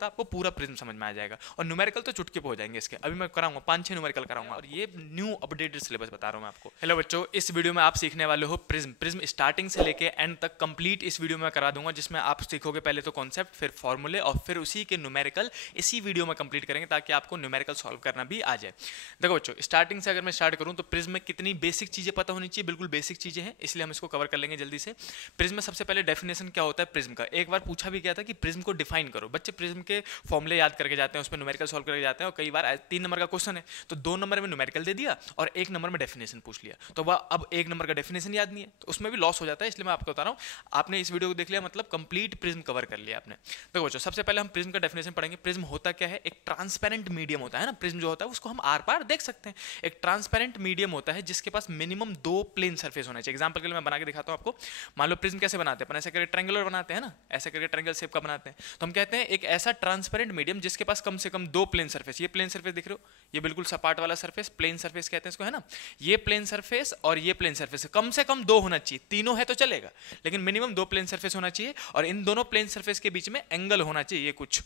तो आपको पूरा प्रिज्म समझ में आ जाएगा। और न्यूमेरिकल तो चुटकी पे हो जाएंगे इसके, अभी मैं कराऊंगा 5-6 न्यूमेरिकल कराऊंगा, और ये न्यू अपडेटेड सिलेबस बता रहा हूं मैं आपको। हेलो बच्चों, इस वीडियो में आप सीखने वाले हो प्रिज्म। प्रिज्म स्टार्टिंग से लेके एंड तक कंप्लीट इस वीडियो में करा दूंगा, जिसमें आप सीखोगे पहले तो कॉन्सेप्ट, फिर फॉर्मूले, और फिर उसी के न्यूमेरिकल इसी वीडियो में कंप्लीट करेंगे, ताकि आपको न्यूमेरिकल सॉल्व करना भी आ जाए। देखो बच्चों, स्टार्टिंग से अगर मैं स्टार्ट करूं तो प्रिज्म में कितनी बेसिक चीजें पता होनी चाहिए, बिल्कुल बेसिक चीजें हैं, इसलिए हम इसको कवर कर लेंगे जल्दी से। प्रिज्म में सबसे पहले डेफिनेशन क्या होता है प्रिज्म का, एक बार पूछा भी गया था कि प्रिज्म को डिफाइन करो। बच्चे प्रिज्म के फॉर्मूले याद करके जाते हैं, उसमें न्यूमेरिकल सॉल्व करके जाते हैं, और कई बार 3 नंबर का क्वेश्चन है तो 2 नंबर में न्यूमेरिकल दे दिया और 1 नंबर में डेफिनेशन पूछ लिया, तो वह अब 1 नंबर का डेफिनेशन याद नहीं है, तो उसमें भी लॉस हो जाता है। इसलिए मैं आपको बता रहा हूं, आपने इस वीडियो को देख लिया मतलब कंप्लीट प्रिज्म कवर कर लिया आपने। देखो बच्चों, सबसे पहले हम प्रिज्म का डेफिनेशन पढ़ेंगे। प्रिज्म होता क्या है, एक ट्रांसपेरेंट मीडियम होता है ना, प्रिज्म जो होता है उसको हम आर पार देख सकते हैं। एक ट्रांसपेरेंट मीडियम होता है जिसके पास मिनिमम 2 प्लेन सरफेस होना चाहिए। एग्जांपल के लिए मैं बना के दिखाता हूं आपको। मान लो प्रिज्म कैसे बनाते हैं, अपन ऐसे करके ट्रायंगुलर बनाते हैं ना, ऐसे करके ट्रायंगल शेप का बनाते हैं, तो हम कहते हैं एक ऐसा ट्रांसपेरेंट मीडियम जिसके पास कम से कम 2 प्लेन सरफेस। ये प्लेन सरफेस दिख रहे हो, ये बिल्कुल सपाट वाला सरफेस प्लेन सरफेस कहते हैं इसको, है ना। ये प्लेन सरफेस और ये प्लेन सरफेस कम से कम 2 होना चाहिए, तीनों है तो चलेगा, लेकिन मिनिमम 2 प्लेन सरफेस होना चाहिए, और इन दोनों प्लेन सरफेस के बीच में एंगल होना चाहिए कुछ,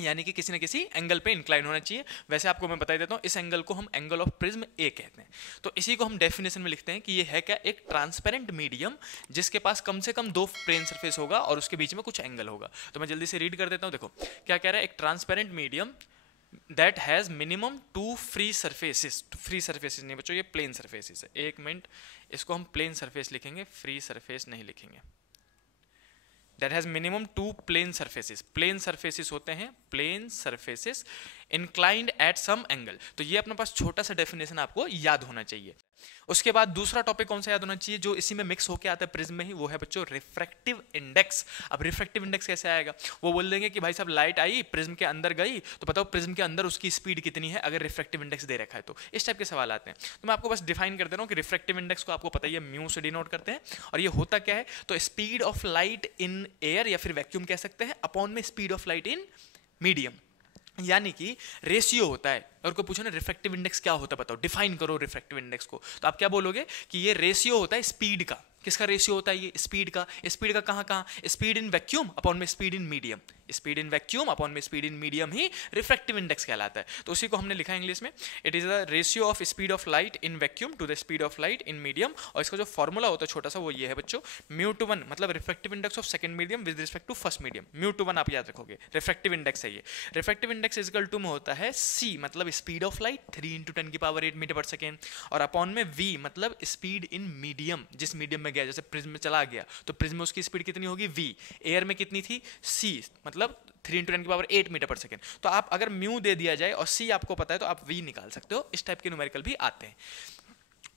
यानी कि किसी न किसी एंगल पे इंक्लाइन होना चाहिए। वैसे आपको मैं बता देता हूं, इस एंगल को हम एंगल ऑफ प्रिज्म ए कहते हैं। तो इसी को हम डेफिनेशन में लिखते हैं कि ये है क्या, एक ट्रांसपेरेंट मीडियम जिसके पास कम से कम 2 प्लेन सरफेस होगा और उसके बीच में कुछ एंगल होगा। तो मैं जल्दी से रीड कर देता हूं। देखो क्या कह रहा है, एक transparent medium that has minimum 2 free surfaces. Free surfaces नहीं बच्चों, ये प्लेन सरफेसेस है। एक मिनट, इसको हम प्लेन सरफेस लिखेंगे, फ्री सरफेस नहीं लिखेंगे। That has minimum 2 plane surfaces. Plane surfaces होते हैं, plane surfaces inclined at some angle. तो ये अपने पास छोटा सा डेफिनेशन आपको याद होना चाहिए। उसके बाद दूसरा टॉपिक कौन सा याद होना चाहिए जो इसी में मिक्स होकर आता है प्रिज्म में ही, वो है बच्चों रिफ्रैक्टिव इंडेक्स। अब रिफ्रैक्टिव इंडेक्स कैसे आएगा, वो बोल देंगे कि भाई साहब लाइट आई प्रिज्म के अंदर गई, तो बताओ प्रिज्म के अंदर उसकी स्पीड कितनी है अगर रिफ्रैक्टिव इंडेक्स दे रखा है तो। इस टाइप के सवाल आते हैं। तो मैं आपको बस डिफाइन कर दे रहा हूं कि रिफ्रैक्टिव इंडेक्स को आपको पता ही है, म्यू से डिनोट करते हैं, और ये होता क्या है, तो speed of light in air या फिर वैक्यूम कह सकते हैं, अपॉन में speed of light in medium, यानी कि रेशियो होता है। और को पूछो ना रिफ्रैक्टिव इंडेक्स क्या होता है बताओ, डिफाइन करो रिफ्रैक्टिव इंडेक्स को, तो आप क्या बोलोगे कि ये रेशियो होता है स्पीड का। किसका रेशियो होता है ये, स्पीड का। स्पीड का कहां कहां, स्पीड इन वैक्यूम अपॉन में speed in medium. Speed in vacuum upon में स्पीड इन मीडियम ही रिफ्रैक्टिव इंडेक्स कहलाता है। तो उसी को हमने लिखा इंग्लिश में, it is the ratio of speed of light in vacuum to the speed of light in medium. और इसका जो फॉर्मूला होता है छोटा सा, वो ये है बच्चों, μ/1 मतलब refractive index of second medium with respect to first medium. μ/1 आप याद रखोगे, रिफ्रैक्टिव इंडेक्स है ये। Refractive index is equal to में होता है c मतलब speed of light 3 × 10⁸ metre per second, और अपॉन में v मतलब स्पीड इन मीडियम, जिस मीडियम में गया, जैसे प्रिज्म में चला गया तो प्रिज्म में उसकी स्पीड कितनी होगी v, एयर में कितनी थी c मतलब 3 × 10⁸ मीटर पर सेकेंड। तो आप अगर म्यू दे दिया जाए और c आपको पता है तो आप v निकाल सकते हो। इस टाइप के न्यूमेरिकल भी आते हैं।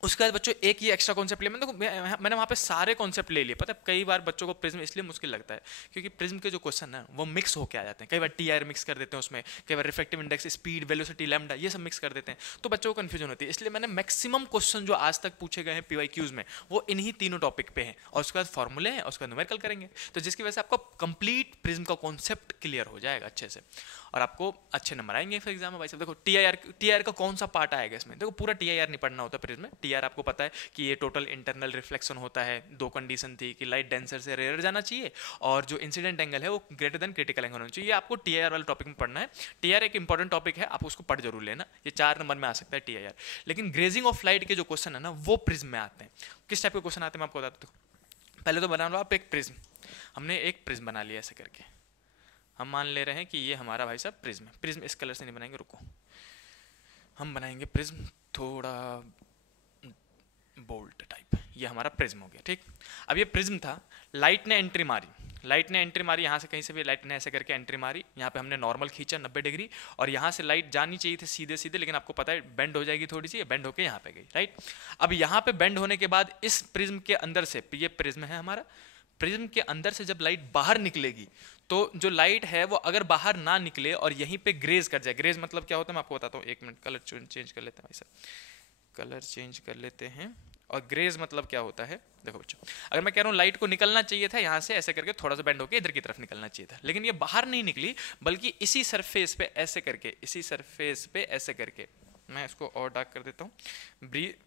उसके बाद बच्चों एक ये एक्स्ट्रा कॉन्सेप्ट लिया, मैंने वहाँ पे सारे कॉन्सेप्ट ले लिए। पता है कई बार बच्चों को प्रिज्म इसलिए मुश्किल लगता है क्योंकि प्रिज्म के जो क्वेश्चन है वो मिक्स होके आ जाते हैं। कई बार टी आर मिक्स कर देते हैं उसमें, कई बार refractive index, speed, velocity, lambda, ये सब मिक्स कर देते हैं, तो बच्चों को कन्फ्यूजन होती है। इसलिए मैंने मैक्सिमम क्वेश्चन जो आज तक पूछे गए हैं PYQs में वो इन्हीं तीनों टॉपिक पे हैं, और उसके बाद फॉर्मूले हैं, उसके बाद न्यूमेरिकल करेंगे, तो जिसकी वजह से आपको कंप्लीट प्रिज्म का कॉन्सेप्ट क्लियर हो जाएगा अच्छे से, और आपको अच्छे नंबर आएंगे फिर एग्जाम में। भाई साहब देखो टीआईआर का कौन सा पार्ट आएगा इसमें, देखो पूरा टीआईआर नहीं पढ़ना होता प्रिज्म में। टीआईआर आपको पता है कि ये टोटल इंटरनल रिफ्लेक्शन होता है। 2 कंडीशन थी कि लाइट डेंसर से रेयर जाना चाहिए और जो इंसिडेंट एंगल है वो ग्रेटर देन क्रिटिकल एंगल होना चाहिए। ये आपको टीआईआर वाले टॉपिक में पढ़ना है। टीआईआर एक इंपॉर्टेंट टॉपिक है, आप उसको पढ़ जरूर लेना, ये 4 नंबर में आ सकता है टीआईआर। लेकिन ग्रेजिंग ऑफ लाइट के जो क्वेश्चन है ना वो प्रिज्म में आते हैं। किस टाइप के क्वेश्चन आते हैं मैं आपको बताता हूँ। पहले तो बना लो आप एक प्रिज्म, हमने एक प्रिज्म बना लिया ऐसे करके, हम मान ले रहे हैं कि ये हमारा भाई साहब प्रिज्म है। प्रिज्म इस कलर से नहीं बनाएंगे, रुको, हम बनाएंगे प्रिज्म थोड़ा बोल्ट टाइप। ये हमारा प्रिज्म हो गया, ठीक। अब ये प्रिज्म था, लाइट ने एंट्री मारी, लाइट ने एंट्री मारी यहाँ से कहीं से भी लाइट ने ऐसे करके एंट्री मारी, यहाँ पे हमने नॉर्मल खींचा 90 डिग्री, और यहाँ से लाइट जानी चाहिए थी सीधे सीधे, लेकिन आपको पता है बेंड हो जाएगी थोड़ी सी, बेंड होके यहाँ पे गई, राइट। अब यहाँ पे बेंड होने के बाद इस प्रिज्म के अंदर से, ये प्रिज्म है हमारा, प्रिज्म के अंदर से जब लाइट बाहर निकलेगी तो जो लाइट है वो अगर बाहर ना निकले और यहीं पे ग्रेज कर जाए, ग्रेज मतलब क्या होता है मैं आपको बताता हूँ, एक मिनट, कलर चेंज कर लेते हैं भाई साहब, कलर चेंज कर लेते हैं। और ग्रेज मतलब क्या होता है, देखो बच्चों, अगर मैं कह रहा हूँ लाइट को निकलना चाहिए था यहाँ से ऐसे करके थोड़ा सा बेंड होकर इधर की तरफ निकलना चाहिए था, लेकिन ये बाहर नहीं निकली बल्कि इसी सरफेस पे ऐसे करके, इसी सरफेस पे ऐसे करके, मैं इसको और डार्क कर देता हूँ,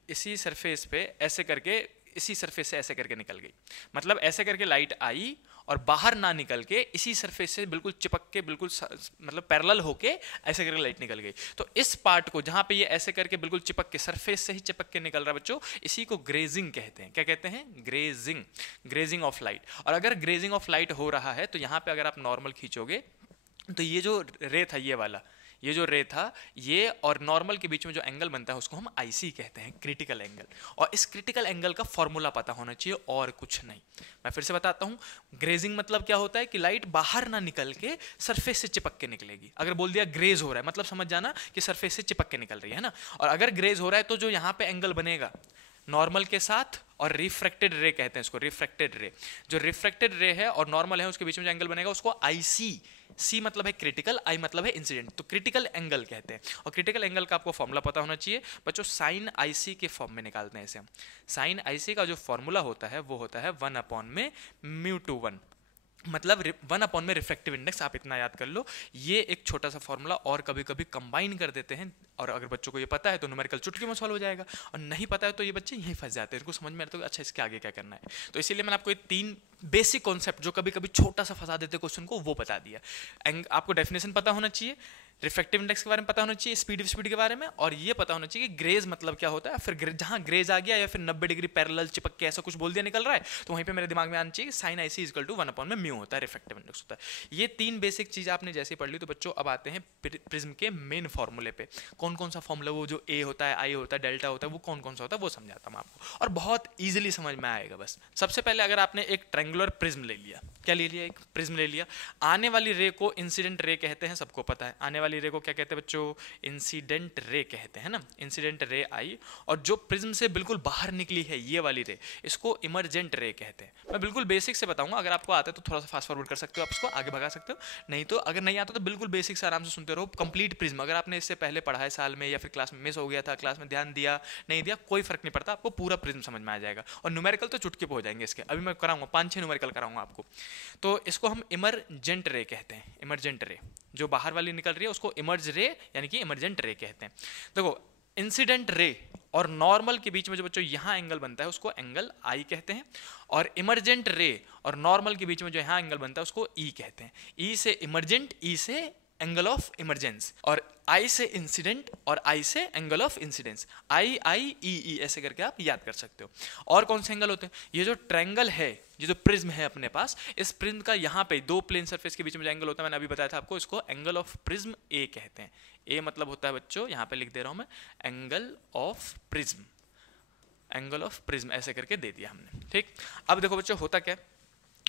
इसी सरफेस पे ऐसे करके इसी सरफेस से ऐसे करके निकल गई, मतलब ऐसे करके लाइट आई और बाहर ना निकल के इसी सरफेस से बिल्कुल चिपक के बिल्कुल मतलब पैरेलल होके ऐसे करके लाइट निकल गई। तो इस पार्ट को जहां पे ये ऐसे करके बिल्कुल चिपक के सरफेस से ही चिपक के निकल रहा है बच्चों, इसी को ग्रेजिंग कहते हैं। क्या कहते हैं? Grazing, grazing of light. और अगर ग्रेजिंग ऑफ लाइट हो रहा है तो यहाँ पे अगर आप नॉर्मल खींचोगे तो ये जो रे था, ये वाला, ये जो रे था, ये और नॉर्मल के बीच में जो एंगल बनता है उसको हम आईसी कहते हैं, क्रिटिकल एंगल। और इस क्रिटिकल एंगल का फॉर्मूला पता होना चाहिए और कुछ नहीं। मैं फिर से बताता हूँ, ग्रेजिंग मतलब क्या होता है कि लाइट बाहर ना निकल के सरफेस से चिपक के निकलेगी। अगर बोल दिया ग्रेज हो रहा है मतलब समझ जाना कि सरफेस से चिपक के निकल रही है ना। और अगर ग्रेज हो रहा है तो जो यहाँ पे एंगल बनेगा नॉर्मल के साथ, और रिफ्रैक्टेड रे कहते हैं इसको, रिफ्रैक्टेड रे, जो रिफ्रैक्टेड रे है और नॉर्मल है उसके बीच में जो एंगल बनेगा उसको आईसी, सी मतलब है क्रिटिकल, आई मतलब है इंसिडेंट, तो क्रिटिकल एंगल कहते हैं। और क्रिटिकल एंगल का आपको फॉर्मूला पता होना चाहिए बच्चों, साइन आईसी के फॉर्म में निकालते हैं इसे हम। साइन आईसी का जो फॉर्मूला होता है वो होता है 1/μ/1, मतलब 1/में रिफ्रैक्टिव इंडेक्स। आप इतना याद कर लो, ये एक छोटा सा फॉर्मूला, और कभी कभी कंबाइन कर देते हैं। और अगर बच्चों को ये पता है तो न्यूमेरिकल चुटकी में सॉल्व हो जाएगा, और नहीं पता है तो ये बच्चे यहीं फंस जाते हैं, इनको समझ में आता है अच्छा इसके आगे क्या करना है। तो इसीलिए मैंने आपको ये 3 बेसिक कॉन्सेप्ट जो कभी कभी छोटा सा फंसा देते क्वेश्चन को, वो बता दिया। आपको डेफिनेशन पता होना चाहिए, रिफ्रैक्टिव इंडेक्स के बारे में पता होना चाहिए, स्पीड के बारे में, और ये पता होना चाहिए कि ग्रेज मतलब क्या होता है। फिर जहां ग्रेज आ गया या फिर 90 डिग्री पैरेलल चिपक के ऐसा कुछ बोल दिया निकल रहा है, तो वहीं पे मेरे दिमाग में आना चाहिए साइन आईसी इक्वल टू 1/μ होता है, रिफ्रैक्टिव इंडेक्स होता है। ये 3 बेसिक चीज आपने जैसे पढ़ ली, तो बच्चों अब आते हैं प्रिज्म के मेन फॉर्मूले पे। कौन कौन सा फॉर्मूला, वो जो ए होता है, आई होता है, डेल्टा होता है, वो कौन कौन सा होता है वो समझाता हूं आपको, और बहुत ईजिली समझ में आएगा। बस सबसे पहले अगर आपने एक ट्रायंगुलर प्रिज्म ले लिया, क्या ले लिया, एक प्रिज्म ले लिया, आने वाली रे को इंसिडेंट रे कहते हैं, सबको पता है। आने वाली रे को क्या कहते हैं बच्चों? इंसिडेंट रे कहते हैं ना, इंसिडेंट रे आई। और जो प्रिज्म से बिल्कुल बाहर निकली है ये वाली रे, इसको इमरजेंट रे कहते हैं। मैं बिल्कुल बेसिक से बताऊंगा, अगर आपको आता है तो थोड़ा सा फास्ट फॉरवर्ड कर सकते हो, आप इसको आगे भगा सकते हो, नहीं तो अगर नहीं आता तो बिल्कुल बेसिक से आराम से सुनते रहो। कंप्लीट प्रिज्म अगर आपने इससे पहले पढ़ा है साल में, या फिर क्लास में मिस हो गया था, क्लास में ध्यान दिया नहीं दिया, कोई फर्क नहीं पड़ता, आपको पूरा प्रिज्म समझ में आ जाएगा। और न्यूमेरिकल तो चुटकी पे हो जाएंगे इसके, अभी मैं कराऊंगा 5-6 न्यूमेरिकल कराऊंगा आपको। तो इसको हम इमरजेंट रे कहते हैं, इमरजेंट रे, जो बाहर वाली निकल रही है उसको इमर्ज रे यानी कि इमरजेंट रे कहते हैं। देखो, इंसिडेंट रे और नॉर्मल के बीच में जो बच्चों यहां एंगल बनता है उसको एंगल आई कहते हैं, और इमरजेंट रे और नॉर्मल के बीच में जो यहां एंगल बनता है उसको ई कहते हैं। ई से इमरजेंट, ई से एंगल ऑफ इमरजेंस, और आई से इंसिडेंट और आई से एंगल ऑफ इंसिडेंस, आई आई ई ई ऐसे करके आप याद कर सकते हो। और कौन से एंगल होते हैं? ये जो ट्रायंगल है, ये जो प्रिज्म है अपने पास, इस प्रिज्म का यहाँ पे 2 प्लेन सरफेस के बीच में जो एंगल होता है, मैंने अभी बताया था आपको, इसको एंगल ऑफ प्रिज्म ए कहते हैं। ए मतलब होता है बच्चों, यहाँ पे लिख दे रहा हूं मैं, angle of prism, angle of prism ऐसे करके दे दिया हमने, ठीक। अब देखो बच्चों होता क्या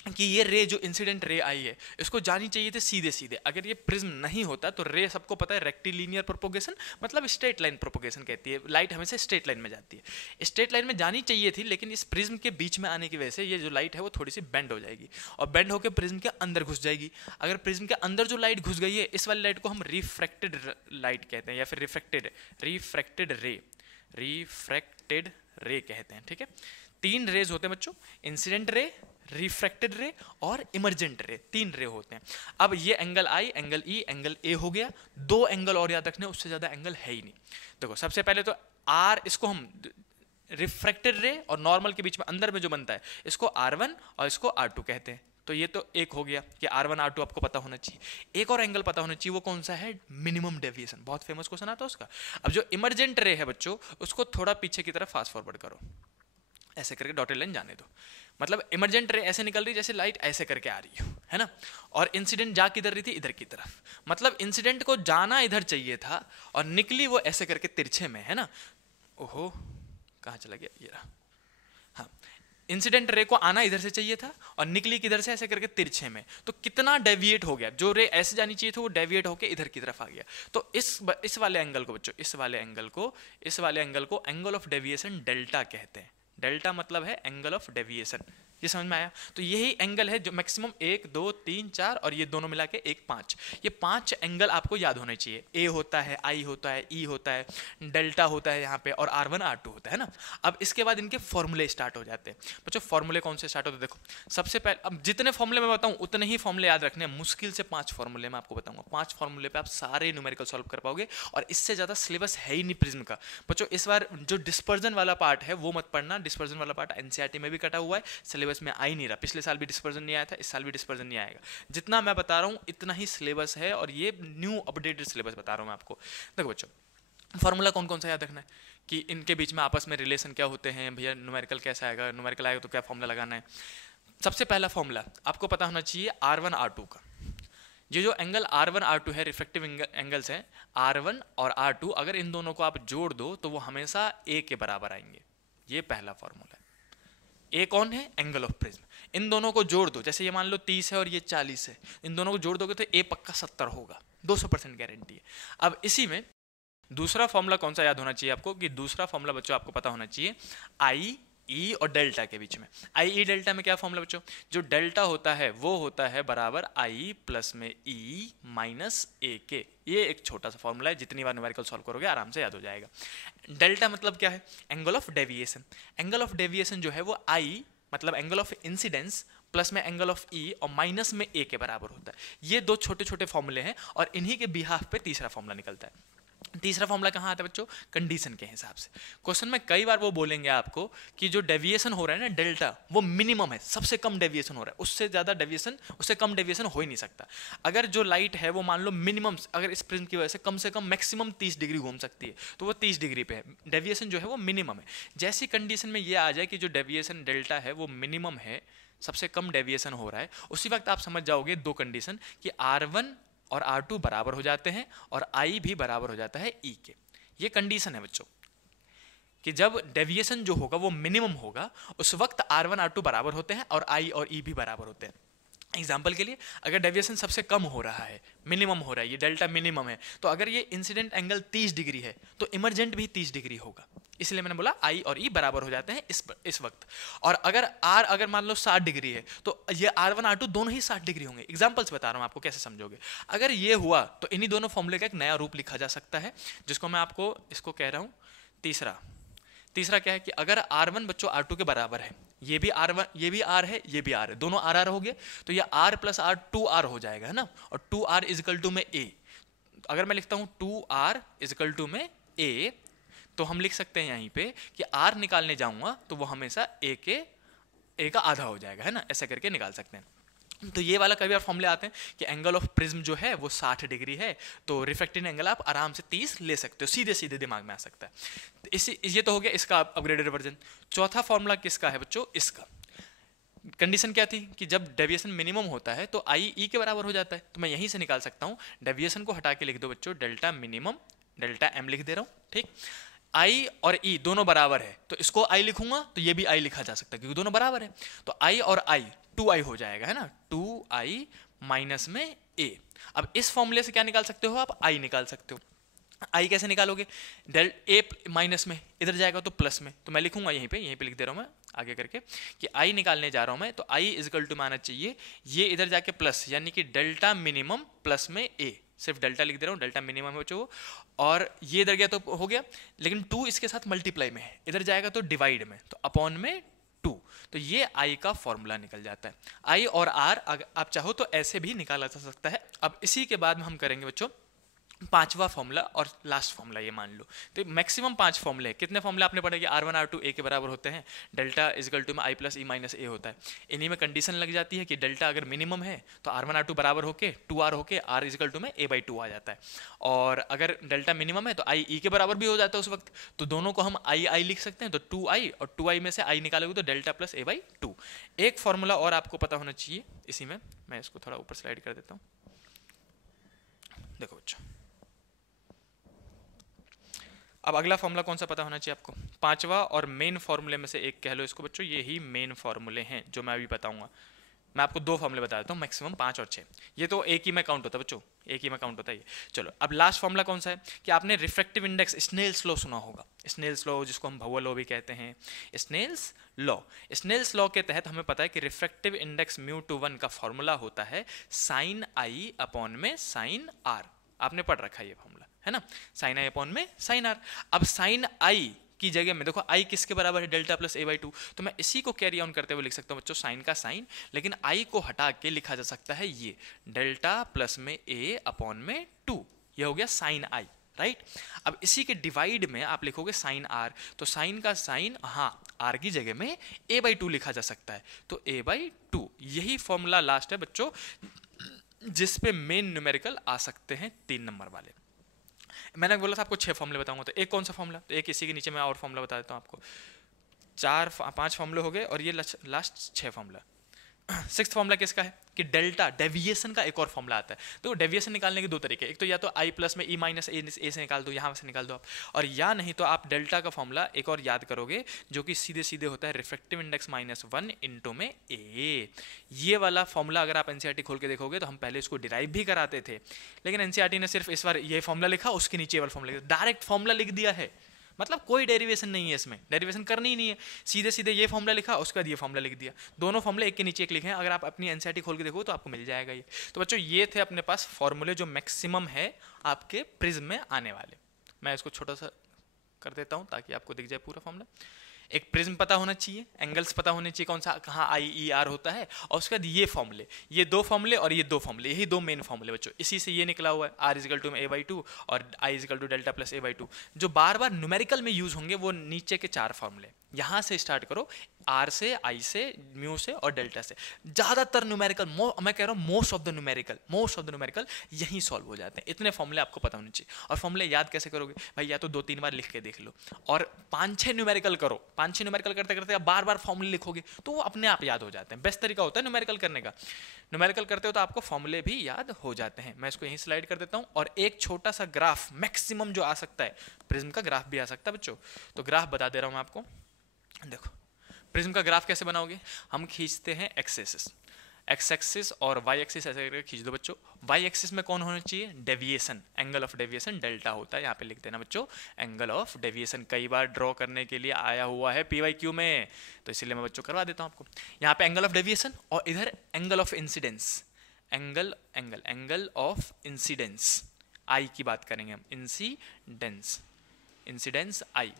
कि ये रे जो इंसिडेंट रे आई है, इसको जानी चाहिए थी सीधे सीधे। अगर ये प्रिज्म नहीं होता तो रे सबको पता है रेक्टिलिनियर प्रोपोगेशन, मतलब स्ट्रेट लाइन प्रोपोगेशन कहती है, लाइट हमेशा स्ट्रेट लाइन में जाती है, स्ट्रेट लाइन में जानी चाहिए थी, लेकिन इस प्रिज्म के बीच में आने की वजह से ये जो लाइट है वो थोड़ी सी बेंड हो जाएगी, और बेंड होकर प्रिज्म के अंदर घुस जाएगी। अगर प्रिज्म के अंदर जो लाइट घुस गई है, इस वाली लाइट को हम रिफ्रैक्टेड लाइट कहते हैं, या फिर रिफ्रैक्टेड रे कहते हैं, ठीक है। 3 रेज होते हैं बच्चों, इंसिडेंट रे, रिफ्रैक्टेड रे और इमरजेंट रे, 3 रे होते हैं। अब ये angle I, angle E, angle A हो गया, 2 एंगल और याद रखने, उससे ज्यादा एंगल है ही नहीं। देखो सबसे पहले तो आर, इसको हम रिफ्रैक्टेड रे और नॉर्मल के बीच में अंदर में जो बनता है इसको R1 और इसको R2 कहते हैं। तो ये तो एक हो गया कि R1 R2 आपको पता होना चाहिए। एक और एंगल पता होना चाहिए, वो कौन सा है? मिनिमम डेविएशन, बहुत फेमस क्वेश्चन आता है उसका। अब जो इमरजेंट रे है बच्चों, उसको थोड़ा पीछे की तरफ फास्ट फॉरवर्ड करो, ऐसे करके डॉटेड लाइन जाने दो। मतलब इमरजेंट रे ऐसे निकल रही जैसे लाइट ऐसे करके आ रही है ना, और इंसिडेंट जा किधर रही थी? इधर की तरफ। मतलब इंसिडेंट को जाना इधर चाहिए था और निकली वो ऐसे करके तिरछे में, है ना। ओहो कहाँ चला गया ये रहा। हाँ, इंसिडेंट रे को आना इधर से चाहिए था और निकली किधर से? ऐसे करके तिरछे में। तो कितना डेविएट हो गया, जो रे ऐसे जानी चाहिए थी वो डेविएट होके इधर की तरफ आ गया। तो इस वाले एंगल को बच्चों, इस वाले एंगल को एंगल ऑफ डेविएशन डेल्टा कहते हैं। डेल्टा मतलब है एंगल ऑफ डेविएशन, ये समझ में आया? तो यही एंगल है जो मैक्सिमम 1 2 3 4 और ये दोनों मिला के 1 5, ये 5 एंगल आपको याद होने चाहिए। ए होता है, आई होता है, ई होता है, डेल्टा होता है यहाँ पे, और R1 R2 होता है ना। अब इसके बाद इनके फॉर्मूले स्टार्ट हो जाते हैं बच्चों। फॉर्मूले कौन से स्टार्ट होते हैं? देखो सबसे पहले, अब जितने फॉर्मूले मैं बताऊँ उतने ही फॉर्मूले याद रखने हैं। मुश्किल से 5 फॉर्मूले मैं आपको बताऊंगा, 5 फॉर्मूले पे आप सारे न्यूमेरिकल सॉल्व कर पाओगे, और इससे ज़्यादा सिलेबस है ही नहीं प्रिज्म का बच्चों। इस बार जो डिस्पर्जन वाला पार्ट है वो मत पढ़ना, डिस्पर्जन वाला पार्ट एनसीईआरटी में भी कटा हुआ है, सिलेबस में आ ही नहीं रहा। पिछले साल भी डिस्पर्जन नहीं आया था, इस साल भी डिस्पर्जन नहीं आएगा। जितना मैं बता रहा हूँ इतना ही सिलेबस है, और ये न्यू अपडेटेड सिलेबस बता रहा हूँ मैं आपको। देखो बच्चों, फॉर्मूला कौन कौन सा याद रखना है कि इनके बीच में आपस में रिलेशन क्या होते हैं, भैया न्यूमेरिकल कैसा आएगा, न्यूमेरिकल आएगा तो क्या फॉर्मूला लगाना है। सबसे पहला फॉर्मूला आपको पता होना चाहिए R1 R2 का। ये जो एंगल R1 R2 है, रिफ्लेक्टिव एंगल्स हैं R1 और R2, अगर इन दोनों को आप जोड़ दो तो वो हमेशा A के बराबर आएंगे। ये पहला फॉर्मूला है। A कौन है? Angle of prism. इन दोनों को जोड़ दो, जैसे ये मान लो 30 है और ये 40 है, इन दोनों को जोड़ दोगे तो A पक्का 70 होगा, 200% गारंटी है। अब इसी में दूसरा फॉर्मूला कौन सा याद होना चाहिए आपको, कि दूसरा फॉर्मूला बच्चों आपको पता होना चाहिए आई ई और डेल्टा के बीच में। आई ई डेल्टा में क्या फॉर्मूला बच्चों? जो डेल्टा होता है वो होता है बराबर आई प्लस में ई माइनस ए के। ये एक छोटा सा फॉर्मूला है, जितनी बार न्यूमेरिकल सॉल्व करोगे आराम से याद हो जाएगा। डेल्टा मतलब क्या है? Angle of deviation. Angle of deviation जो है वो आई मतलब एंगल ऑफ इंसिडेंस प्लस में एंगल ऑफ ई और माइनस में ए के बराबर होता है। ये दो छोटे छोटे फॉर्मूले हैं, और इन्हीं के बिहाफ पे तीसरा फॉर्मूला निकलता है। तीसरा फॉर्मूला कहाँ आता है बच्चों? कंडीशन के हिसाब से। क्वेश्चन में कई बार वो बोलेंगे आपको कि जो डेविएशन हो रहा है ना डेल्टा, वो मिनिमम है, सबसे कम डेविएशन हो रहा है, उससे ज़्यादा डेविएशन, उससे कम डेविएशन हो ही नहीं सकता। अगर जो लाइट है वो मान लो मिनिमम, अगर इस प्रिज्म की वजह से कम मैक्सिमम 30 डिग्री घूम सकती है, तो वो 30 डिग्री पे है, डेविएशन जो है वो मिनिमम है। जैसी कंडीशन में ये आ जाए कि जो डेविएशन डेल्टा है वो मिनिमम है, सबसे कम डेविएशन हो रहा है, उसी वक्त आप समझ जाओगे दो कंडीशन कि R1 और R2 बराबर हो जाते हैं और I भी बराबर हो जाता है E के। ये कंडीशन है बच्चों कि जब डेविएशन जो होगा वो मिनिमम होगा, उस वक्त R1 R2 बराबर होते हैं और I और E भी बराबर होते हैं। एग्जाम्पल के लिए, अगर डेविएशन सबसे कम हो रहा है, मिनिमम हो रहा है, ये डेल्टा मिनिमम है, तो अगर ये इंसिडेंट एंगल 30 डिग्री है तो इमरजेंट भी 30 डिग्री होगा। इसलिए मैंने बोला आई और ई बराबर हो जाते हैं इस वक्त। और अगर आर अगर मान लो 60 डिग्री है तो ये R1 R2 दोनों ही 60 डिग्री होंगे। एग्जाम्पल्स बता रहा हूँ आपको कैसे समझोगे। अगर ये हुआ तो इन्हीं दोनों फॉर्मूले का एक नया रूप लिखा जा सकता है, जिसको मैं आपको इसको कह रहा हूँ तीसरा क्या है कि अगर R1 बच्चों R2 के बराबर है, ये भी R1 ये भी R है, ये भी R है, दोनों R हो गए, तो ये R प्लस R 2R हो जाएगा, है ना। और 2R इजिकल टू में A, अगर मैं लिखता हूँ 2R इजिकल टू में A, तो हम लिख सकते हैं यहीं पे कि R निकालने जाऊंगा तो वो हमेशा A का आधा हो जाएगा, है ना। ऐसा करके निकाल सकते हैं। तो ये वाला कई बार फॉर्मूले आते हैं कि एंगल ऑफ प्रिज्म जो है वो 60 डिग्री है, तो रिफ्लेक्टिंग एंगल आप आराम से 30 ले सकते हो, सीधे सीधे दिमाग में आ सकता है। तो ये तो हो गया इसका अपग्रेडेड वर्जन। चौथा फॉर्मूला किसका है बच्चों? इसका। कंडीशन क्या थी कि जब डेविएशन मिनिमम होता है तो आई ई के बराबर हो जाता है, तो मैं यहीं से निकाल सकता हूँ। डेविएशन को हटा के लिख दो बच्चों डेल्टा मिनिमम, डेल्टा एम लिख दे रहा हूँ, ठीक। आई और ई दोनों बराबर है तो इसको आई लिखूंगा तो ये भी आई लिखा जा सकता है क्योंकि दोनों बराबर है। तो आई और आई 2i हो जाएगा, है ना, 2i माइनस में a। अब इस फॉर्मूले से क्या निकाल सकते हो आप? i निकाल सकते हो। i कैसे निकालोगे? डेल a माइनस में इधर जाएगा तो प्लस में, तो मैं लिखूंगा यहीं पे लिख दे रहा हूं मैं आगे करके कि i निकालने जा रहा हूं मैं, तो i इजिकल टू में आना चाहिए ये इधर जाके प्लस, यानी कि डेल्टा मिनिमम प्लस में a। सिर्फ डेल्टा लिख दे रहा हूँ, डेल्टा मिनिमम है बच्चों, और ये इधर गया तो हो गया, लेकिन 2 इसके साथ मल्टीप्लाई में है, इधर जाएगा तो डिवाइड में, तो अपॉन में 2, तो ये आई का फॉर्मूला निकल जाता है। आई और आर आप चाहो तो ऐसे भी निकाला जा सकता है। अब इसी के बाद में हम करेंगे बच्चों पांचवा फॉर्मूला और लास्ट फॉर्मूला, ये मान लो। तो मैक्सिमम 5 फॉर्मूले, कितने फॉर्मूले आपने पढ़े कि R1 R2 A के बराबर होते हैं, डेल्टा इजिकल टू में I प्लस ई माइनस ए होता है। इन्हीं में कंडीशन लग जाती है कि डेल्टा अगर मिनिमम है तो R1 R2 बराबर होके 2R होके R इजिकल टू में A/2 आ जाता है, और अगर डेल्टा मिनिमम है तो I E के बराबर भी हो जाता है उस वक्त, तो दोनों को हम I लिख सकते हैं। तो 2I और 2I में से I निकालोगे तो डेल्टा प्लस A/2। एक फॉर्मूला और आपको पता होना चाहिए इसी में, मैं इसको थोड़ा ऊपर स्लाइड कर देता हूँ। देखो बच्चों, अब अगला फॉर्मूला कौन सा पता होना चाहिए आपको? पांचवा और मेन फॉर्मूले में से एक कह लो इसको बच्चों, ये ही मेन फॉर्मूले हैं जो मैं अभी बताऊंगा। मैं आपको 2 फॉर्मूले बता देता हूँ, मैक्सिमम 5 और 6। ये तो एक ही में काउंट होता है बच्चों, एक ही में काउंट होता है ये। चलो अब लास्ट फॉर्मूला कौन सा है कि आपने रिफ्रैक्टिव इंडेक्स स्नेल्स लॉ सुना होगा। स्नेल्स लॉ जिसको हम भौवे लॉ भी कहते हैं, स्नेल्स लॉ। स्नेल्स लॉ के तहत हमें पता है कि रिफ्रैक्टिव इंडेक्स μ/1 का फॉर्मूला होता है साइन आई अपॉन में साइन आर। आपने पढ़ रखा है ये फॉर्मूला, है ना, साइन आई अपॉन में साइन आर। अब साइन आई की जगह में देखो आई किसके बराबर है, delta plus A by to, तो मैं इसी को कैरी ऑन करते हुए लिख सकता हूँ बच्चों साइन का साइन, लेकिन आई को हटा के लिखा जा सकता है ये डेल्टा प्लस में ए अपॉन में टू, ये हो गया साइन आई, राइट। अब इसी के डिवाइड में आप लिखोगे साइन आर, तो साइन का साइन, हाँ आर की जगह में ए बाई टू लिखा जा सकता है, तो ए बाई टू। यही फॉर्मूला लास्ट है बच्चों जिस पे मेन न्यूमेरिकल आ सकते हैं 3 नंबर वाले। मैंने बोला था आपको 6 फॉर्मूले बताऊंगा, तो एक कौन सा फॉर्मूला, तो एक इसी के नीचे मैं और फॉर्मूला बता देता हूँ आपको। 5 फॉर्मूले हो गए और ये लास्ट 6 फॉर्मूला। 6th फॉर्मूला किसका है कि डेल्टा डेविएशन का एक और फॉर्मूला आता है। तो डेविएशन निकालने के 2 तरीके, एक तो या तो आई प्लस में ई माइनस ए से निकाल दो, यहाँ से निकाल दो आप, और या नहीं तो आप डेल्टा का फॉर्मूला एक और याद करोगे जो कि सीधे सीधे होता है रिफ्रैक्टिव इंडेक्स -1 इंटू में ए। ये वाला फॉर्मूला अगर आप एनसीईआरटी खोल के देखोगे तो हम पहले इसको डिराइव भी कराते थे, लेकिन एनसीईआरटी ने सिर्फ इस बार ये फॉर्मूला लिखा, उसके नीचे वाला फॉर्मूला लिखा, डायरेक्ट फॉर्मूला लिख दिया है, मतलब कोई डेरिवेशन नहीं है इसमें, डेरिवेशन करनी ही नहीं है, सीधे सीधे ये फॉर्मूला लिखा उसके बाद ये फॉर्मूला लिख दिया। दोनों फॉर्मूले एक के नीचे एक लिखे हैं, अगर आप अपनी एनसीईआरटी खोल के देखो तो आपको मिल जाएगा ये। तो बच्चों ये थे अपने पास फॉर्मूले जो मैक्सिमम है आपके प्रिज्म में आने वाले। मैं इसको छोटा सा कर देता हूँ ताकि आपको दिख जाए पूरा फॉर्मूला। एक प्रिज्म पता होना चाहिए, एंगल्स पता होने चाहिए कौन सा कहाँ आई ई आर होता है, और उसके बाद ये फॉर्मूले, ये 2 फॉर्मूले और ये 2 फॉर्मूले, यही 2 मेन फॉर्मूले बच्चों। इसी से ये निकला हुआ है r is equal to A by two और i is equal to delta plus A by two. जो बार बार न्यूमेरिकल में यूज होंगे वो नीचे के 4 फॉर्मूले। यहाँ से स्टार्ट करो, आर से, आई से, म्यू से और डेल्टा से। ज़्यादातर न्यूमेरिकल, मैं कह रहा हूँ मोस्ट ऑफ द न्यूमेरिकल यहीं सॉल्व हो जाते हैं। इतने फॉर्मूले आपको पता होने चाहिए। और फॉर्मूले याद कैसे करोगे भाई, या तो 2-3 बार लिख के देख लो और 5-6 न्यूमेरिकल करो। 5-6 न्यूमेरिकल करते करते आप बार बार फॉर्मूले लिखोगे तो वो अपने आप याद हो जाते हैं। बेस्ट तरीका होता है न्यूमेरिकल करने का। न्यूमेरिकल करते हो तो आपको फॉर्मूले भी याद हो जाते हैं। मैं इसको यहीं स्लाइड कर देता हूँ और एक छोटा सा ग्राफ मैक्सिमम जो आ सकता है, प्रिज्म का ग्राफ भी आ सकता है बच्चों, तो ग्राफ बता दे रहा हूँ मैं आपको। देखो प्रिज्म का ग्राफ कैसे बनाओगे, हम खींचते हैं एक्स एक्सिस और वाई एक्सिस ऐसे करके खींच दो बच्चों। वाई एक्सिस में कौन होना चाहिए, deviation, angle of deviation delta होता है, यहाँ पे लिख देना बच्चों एंगल ऑफ डेविएशन। कई बार ड्रॉ करने के लिए आया हुआ है PYQ में, तो इसीलिए मैं बच्चों करवा देता हूँ आपको। यहाँ पे एंगल ऑफ डेविएशन और इधर angle of incidence, angle of incidence, i की बात करेंगे हम, इंसिडेंस आई।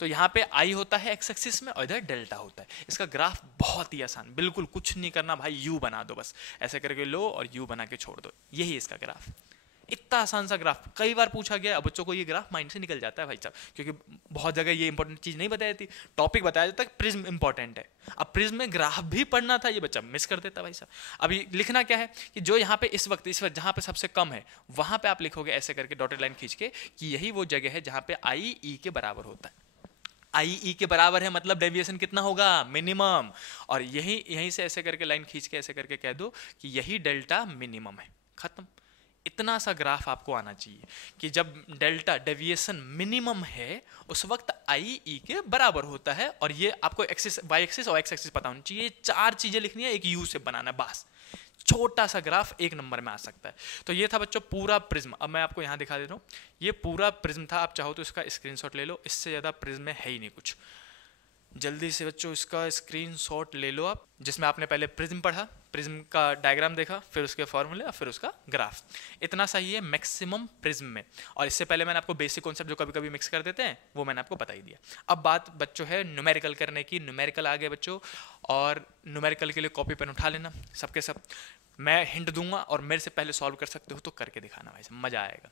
तो यहाँ पे आई होता है एक्स एक्सिस में और इधर डेल्टा होता है। इसका ग्राफ बहुत ही आसान, बिल्कुल कुछ नहीं करना भाई, यू बना दो बस, ऐसे करके लो और यू बना के छोड़ दो, यही इसका ग्राफ। इतना आसान सा ग्राफ, कई बार पूछा गया, बच्चों को ये ग्राफ माइंड से निकल जाता है भाई साहब, क्योंकि बहुत जगह ये इंपॉर्टेंट चीज नहीं बताई जाती, टॉपिक बताया जाता है प्रिज्म इंपॉर्टेंट है। अब प्रिज्म में ग्राफ भी पढ़ना था, ये बच्चा मिस कर देता भाई साहब। अभी लिखना क्या है कि जो यहाँ पे इस वक्त जहाँ पे सबसे कम है वहां पे आप लिखोगे ऐसे करके डॉटेड लाइन खींच के कि यही वो जगह है जहाँ पे आई ई के बराबर होता है। आई ई के बराबर है मतलब डेविएशन कितना होगा, मिनिमम। और यहीं से ऐसे करके लाइन खींच के ऐसे करके कह दो कि यही डेल्टा मिनिमम है, खत्म। इतना सा ग्राफ आपको आना चाहिए कि जब डेल्टा डेविएशन मिनिमम है उस वक्त आई ई के बराबर होता है। और ये आपको एक्सिस, वाई एक्सिस और एक्स एक्सिस पता होनी चाहिए। 4 चीजें लिखनी है, एक यू से बनाना है बस। छोटा सा ग्राफ 1 नंबर में आ सकता है। तो ये था बच्चों पूरा प्रिज्म। अब मैं आपको यहाँ दिखा देता हूँ, ये पूरा प्रिज्म था। आप चाहो तो इसका स्क्रीनशॉट ले लो, इससे ज़्यादा प्रिज्म में है ही नहीं कुछ। जल्दी से बच्चों इसका स्क्रीनशॉट ले लो आप, जिसमें आपने पहले प्रिज्म पढ़ा, प्रिज्म का डायग्राम देखा, फिर उसके फॉर्मूले और फिर उसका ग्राफ। इतना सही है मैक्सिमम प्रिज्म में। और इससे पहले मैंने आपको बेसिक कॉन्सेप्ट जो कभी कभी मिक्स कर देते हैं वो मैंने आपको बता ही दिया। अब बात बच्चों है न्यूमेरिकल करने की। न्यूमेरिकल आ गए बच्चों, और न्यूमेरिकल के लिए कॉपी पेन उठा लेना सबके सब। मैं हिंट दूंगा और मेरे से पहले सॉल्व कर सकते हो तो करके दिखाना भाई, मजा आएगा।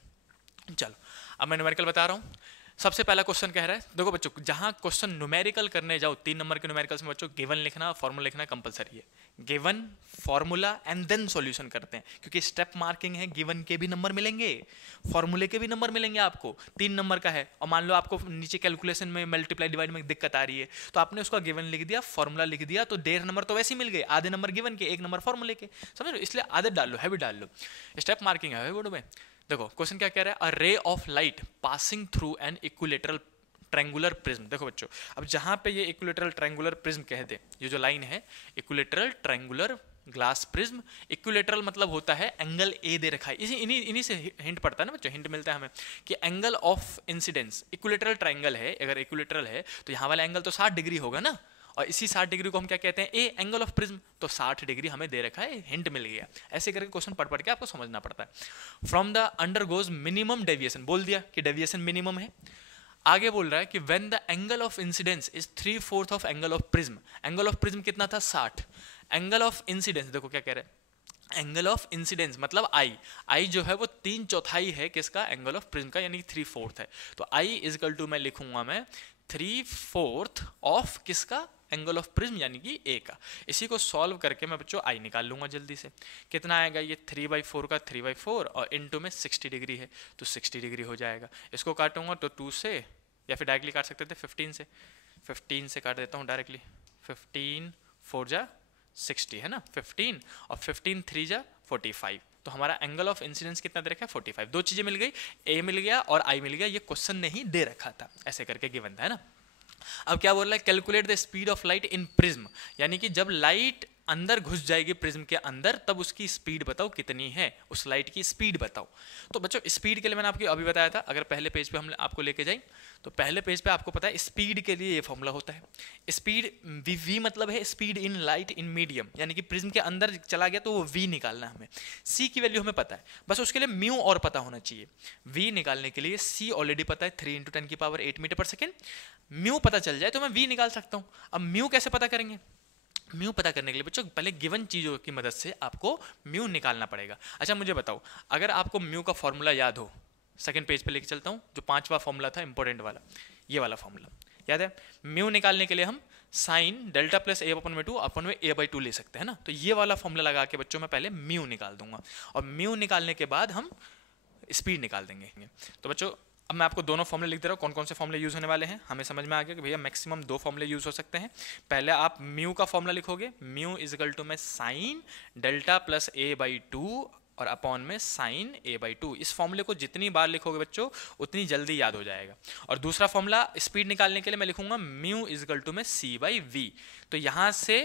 चलो अब मैं न्यूमेरिकल बता रहा हूँ। सबसे पहला क्वेश्चन कह रहा है, देखो बच्चों जहां क्वेश्चन न्यूमेरिकल करने जाओ 3 नंबर के न्यूमेरिकल्स में बच्चों गिवन लिखना, फॉर्मूला लिखना कंपलसरी है। Given, formula and then solution करते हैं, क्योंकि स्टेप मार्किंग है। गिवन के भी नंबर मिलेंगे, फॉर्मूले के भी नंबर मिलेंगे आपको। 3 नंबर का है और मान लो आपको नीचे कैलकुलेशन में मल्टीप्लाई डिवाइड में दिक्कत आ रही है, तो आपने उसका गिवन लिख दिया, फॉर्मूला लिख दिया, तो 1.5 नंबर तो वैसे ही मिल गए। आधे नंबर गिवन के, 1 नंबर फॉर्मूले के, समझ लो। इसलिए आदत डाल लो, हैबिट डाल लो। स्टेप मार्किंग है बोर्ड में। देखो क्वेश्चन क्या कह रहा है, a ray of light passing through an equilateral triangular prism. देखो बच्चों अब जहां पे ये इक्विलेटरल ट्रायंगुलर प्रिज्म कह दे, ये जो लाइन है equilateral triangular glass prism, equilateral मतलब होता है एंगल ए दे रखा है, इन्हीं से हिंट पड़ता है ना बच्चों, हिंट मिलता है हमें कि angle of incidence, equilateral triangle है, अगर इक्विलेटरल है तो यहाँ वाला एंगल तो 60 डिग्री होगा ना, और इसी 60 डिग्री को हम क्या कहते हैं, ए एंगल ऑफ प्रिज्म, तो 60 डिग्री हमें दे रखा है, हिंट मिल गया। ऐसे करके क्वेश्चन पढ़ के आपको समझना पड़ता है। From the undergoes minimum deviation, बोल दिया कि डेविएशन मिनिमम है। आगे बोल रहा है कि when the angle of incidence is 3/4 of angle of prism, angle of prism कितना था 60, एंगल ऑफ इंसिडेंस देखो क्या कह रहे हैं, एंगल ऑफ इंसिडेंस मतलब आई जो है वो 3/4 है किसका, एंगल ऑफ प्रिज्म का, यानी 3/4 है, तो आई इज इक्वल टू मैं लिखूंगा मैं 3/4 ऑफ किसका, एंगल ऑफ प्रिज्म यानी कि ए का। इसी को सॉल्व करके मैं बच्चों आई निकाल लूंगा जल्दी से, कितना आएगा ये 3/4 का 3/4 और इनटू में 60 डिग्री है तो 60 डिग्री हो जाएगा। इसको काटूंगा तो 2 से, या फिर डायरेक्टली काट सकते थे 15 से काट देता हूँ डायरेक्टली, 15 4 जा 60 है ना, 15 और 15 3 जा 45, तो हमारा एंगल ऑफ इंसिडेंस कितना दे रखा है 45। दो चीजें मिल गई, ए मिल गया और आई मिल गया, ये क्वेश्चन नहीं दे रखा था, ऐसे करके गिवन था है ना। अब क्या बोल रहा है, calculate the speed of light in prism, यानी कि जब लाइट अंदर घुस जाएगी प्रिज्म के अंदर तब उसकी स्पीड बताओ कितनी है, उस लाइट की स्पीड बताओ। तो बच्चों स्पीड के लिए मैंने आपको अभी बताया था, अगर पहले पेज पे हम आपको लेके जाएं तो पहले पेज पे आपको पता है स्पीड के लिए ये फॉर्मूला होता है। स्पीड वी मतलब है speed in light in medium, यानी कि प्रिज्म के अंदर चला गया तो वो वी निकालना है हमें। सी की वैल्यू हमें पता है, बस उसके लिए म्यू और पता होना चाहिए। वी निकालने के लिए सी ऑलरेडी पता है 3 × 10⁸ मीटर पर सेकेंड, म्यू पता चल जाए तो मैं वी निकाल सकता हूँ। अब म्यू कैसे पता करेंगे, म्यू पता करने के लिए बच्चों पहले गिवन चीजों की मदद से आपको म्यू निकालना पड़ेगा। अच्छा मुझे बताओ, अगर आपको म्यू का फॉर्मूला याद हो, सेकंड पेज पे लेके चलता हूँ, जो 5वां फॉर्मूला था इंपॉर्टेंट वाला, ये वाला फॉर्मूला याद है। म्यू निकालने के लिए हम sine delta plus a/2 a/2 ले सकते हैं ना, तो ये वाला फॉर्मूला लगा के बच्चों मैं पहले म्यू निकाल दूंगा, और म्यू निकालने के बाद हम स्पीड निकाल देंगे। तो बच्चों अब मैं आपको दोनों फॉर्मूले लिख दे रहा हूँ, कौन कौन से फॉर्मूले यूज होने वाले हैं, हमें समझ में आ गया कि भैया मैक्सिमम 2 फॉर्मूले यूज हो सकते हैं। पहले आप म्यू का फॉर्मूला लिखोगे, म्यू इज इक्वल टू में साइन डेल्टा प्लस a/2 और अपॉन में साइन a/2। इस फॉर्मूले को जितनी बार लिखोगे बच्चों उतनी जल्दी याद हो जाएगा। और दूसरा फॉर्मूला स्पीड निकालने के लिए मैं लिखूंगा म्यू इज इक्वल टू में c/v। तो यहाँ से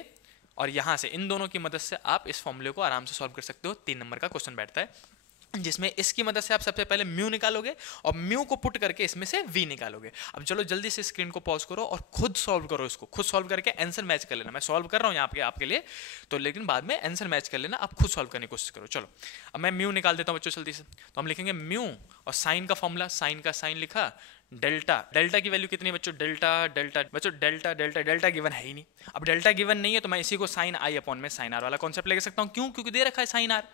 और यहाँ से इन दोनों की मदद से आप इस फॉर्मूले को आराम से सॉल्व कर सकते हो। 3 नंबर का क्वेश्चन बैठता है जिसमें इसकी मदद से आप सबसे पहले म्यू निकालोगे और म्यू को पुट करके इसमें से वी निकालोगे। अब चलो जल्दी से स्क्रीन को पॉज करो और खुद सॉल्व करो, इसको खुद सॉल्व करके आंसर मैच कर लेना। मैं सॉल्व कर रहा हूँ यहाँ पे आपके लिए, तो लेकिन बाद में आंसर मैच कर लेना, आप खुद सॉल्व करने की कोशिश करो। चलो अब मैं म्यू निकाल देता हूँ बच्चों जल्दी से। तो हम लिखेंगे म्यू और साइन का फॉर्मूला, साइन का साइन लिखा, डेल्टा, डेल्टा की वैल्यू कितनी है बच्चों, डेल्टा डेल्टा बच्चों डेल्टा डेल्टा डेल्टा गिवन है ही नहीं। अब डेल्टा गिवन नहीं है तो मैं इसी को साइन आई अपॉन में साइन आर वाला कॉन्सेप्ट लेके सकता हूँ। क्यों, क्योंकि दे रखा है साइन आर,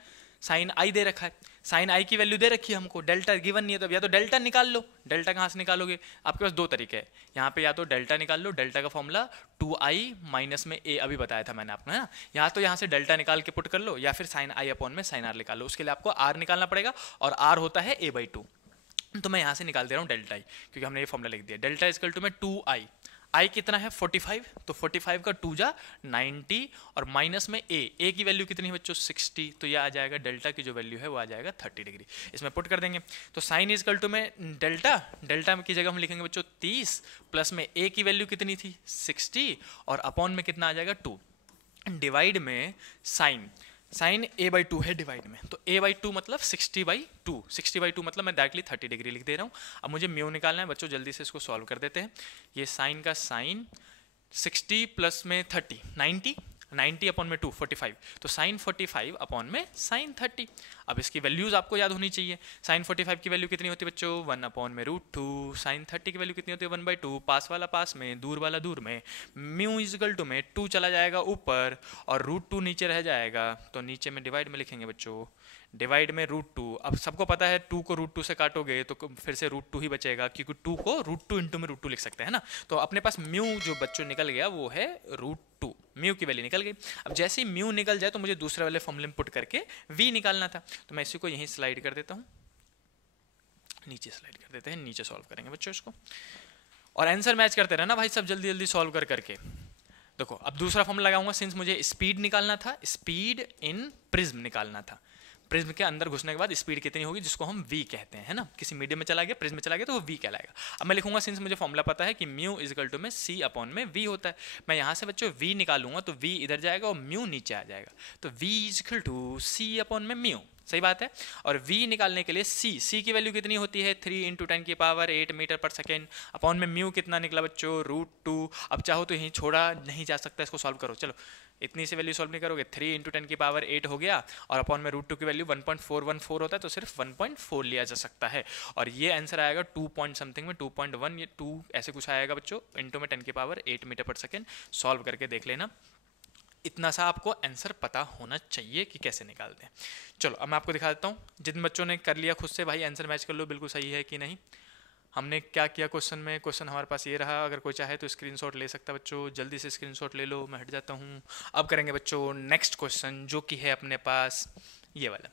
साइन आई दे रखा है, साइन आई की वैल्यू दे रखी है हमको, डेल्टा गिवन नहीं है तो या तो डेल्टा निकाल लो। डेल्टा कहाँ से निकालोगे, आपके पास 2 तरीके हैं यहाँ पे, या तो डेल्टा निकाल लो, डेल्टा का फॉर्मूला 2i माइनस में a अभी बताया था मैंने आपको है ना, यहाँ तो यहाँ से डेल्टा निकाल के पुट कर लो, या फिर साइन आई अपॉन में साइन आर निकाल लो। उसके लिए आपको r निकालना पड़ेगा और r होता है a/2। तो मैं यहाँ से निकाल दे रहा हूँ डेल्टा i, क्योंकि हमने ये फॉर्मूला लिख दिया। डेल्टा इज इक्वल टू में 2i, i कितना है 45, तो 45 का 2 जा 90 और माइनस में a की वैल्यू कितनी है बच्चों 60, तो ये आ जाएगा डेल्टा की जो वैल्यू है वो आ जाएगा 30 डिग्री। इसमें पुट कर देंगे तो साइन इज इक्वल टू में डेल्टा, डेल्टा की जगह हम लिखेंगे बच्चों 30 प्लस में a की वैल्यू कितनी थी 60 और अपॉन में कितना आ जाएगा 2, डिवाइड में साइन, साइन a/2 है डिवाइड में, तो a/2 मतलब 60/2, 60/2 मतलब मैं डायरेक्टली 30 डिग्री लिख दे रहा हूँ। अब मुझे म्यू निकालना है बच्चों, जल्दी से इसको सॉल्व कर देते हैं। ये साइन का साइन 60 प्लस में 30 90, 90 अपॉन में 2 45, तो साइन 45 अपॉन में साइन 30। अब इसकी वैल्यूज आपको याद होनी चाहिए। साइन 45 की वैल्यू कितनी होती है बच्चों 1 अपॉन में √2, साइन 30 की वैल्यू कितनी होती है 1/2, पास वाला पास में दूर वाला दूर में, म्यू इज इक्वल टू में 2 चला जाएगा ऊपर और √2 नीचे रह जाएगा, तो नीचे में डिवाइड में लिखेंगे बच्चों, डिवाइड में √2। अब सबको पता है 2 को √2 से काटोगे तो फिर से √2 ही बचेगा, क्योंकि 2 को √2 इंटू में √2 लिख सकते हैं ना। तो अपने पास म्यू जो बच्चों निकल गया वो है √2, म्यू की वैल्यू निकल गई। अब जैसे ही म्यू निकल जाए तो मुझे दूसरे वाले फॉर्मूले में पुट करके वी निकालना था, तो मैं इसी को यहीं स्लाइड कर देता हूँ, नीचे स्लाइड कर देते हैं, नीचे सॉल्व करेंगे बच्चों इसको, और आंसर मैच करते रहना भाई सब जल्दी जल्दी सॉल्व कर करके। देखो अब दूसरा फॉर्मूला लगाऊंगा, सिंस मुझे स्पीड निकालना था, स्पीड इन प्रिज्म निकालना था, प्रिज्म के अंदर घुसने के बाद स्पीड कितनी होगी, जिसको हम v कहते हैं, है ना, किसी मीडियम में चला गया, प्रिज्म में चला गया तो वो v कहलाएगा। अब मैं लिखूंगा, सिंस मुझे फॉर्मूला पता है कि म्यू इज इक्वल टू में c अपॉन में v होता है, मैं यहाँ से बच्चों v निकालूंगा तो v इधर जाएगा और म्यू नीचे आ जाएगा, तो v is equal to c upon में म्यू, सही बात है। और v निकालने के लिए c की वैल्यू कितनी होती है 3 इंटू 10 की power 8 metre per second, upon में म्यू कितना निकला बच्चों √2। अब चाहो तो यहीं छोड़ा नहीं जा सकता, इसको सॉल्व करो, चलो इतनी सी वैल्यू सॉल्व नहीं करोगे, 3 इंटू 10 की पावर 8 हो गया, और अपॉन में √2 की वैल्यू 1.414 होता है, तो सिर्फ 1.4 लिया जा सकता है, और ये आंसर आएगा 2 पॉइंट समथिंग में 2.1 ये 2 ऐसे कुछ आएगा बच्चों, इंटू में 10 की power 8 metre per second. Solve करके देख लेना, इतना सा आपको आंसर पता होना चाहिए कि कैसे निकालते हैं। चलो अब मैं आपको दिखा देता हूँ, जिन बच्चों ने कर लिया खुद से भाई आंसर मैच कर लो बिल्कुल सही है कि नहीं। हमने क्या किया क्वेश्चन में, क्वेश्चन हमारे पास ये रहा, अगर कोई चाहे तो स्क्रीनशॉट ले सकता है बच्चों, जल्दी से स्क्रीनशॉट ले लो, मैं हट जाता हूँ। अब करेंगे बच्चों नेक्स्ट क्वेश्चन, जो कि है अपने पास ये वाला।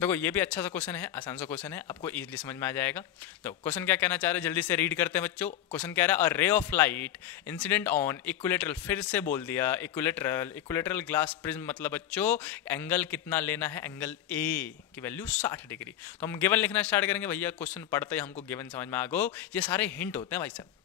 देखो ये भी अच्छा सा क्वेश्चन है, आसान सा क्वेश्चन है, आपको इजीली समझ में आ जाएगा। तो क्वेश्चन क्या कहना चाह रहे हैं, जल्दी से रीड करते हैं बच्चों। क्वेश्चन कह रहा है a ray of light incident on equilateral, फिर से बोल दिया इक्विलेटरल ग्लास प्रिज्म, मतलब बच्चों एंगल कितना लेना है, एंगल ए की वैल्यू 60 डिग्री। तो हम गिवन लिखना स्टार्ट करेंगे भैया, क्वेश्चन पढ़ते ही हमको गिवन समझ में आ गो, ये सारे हिंट होते हैं भाई साहब।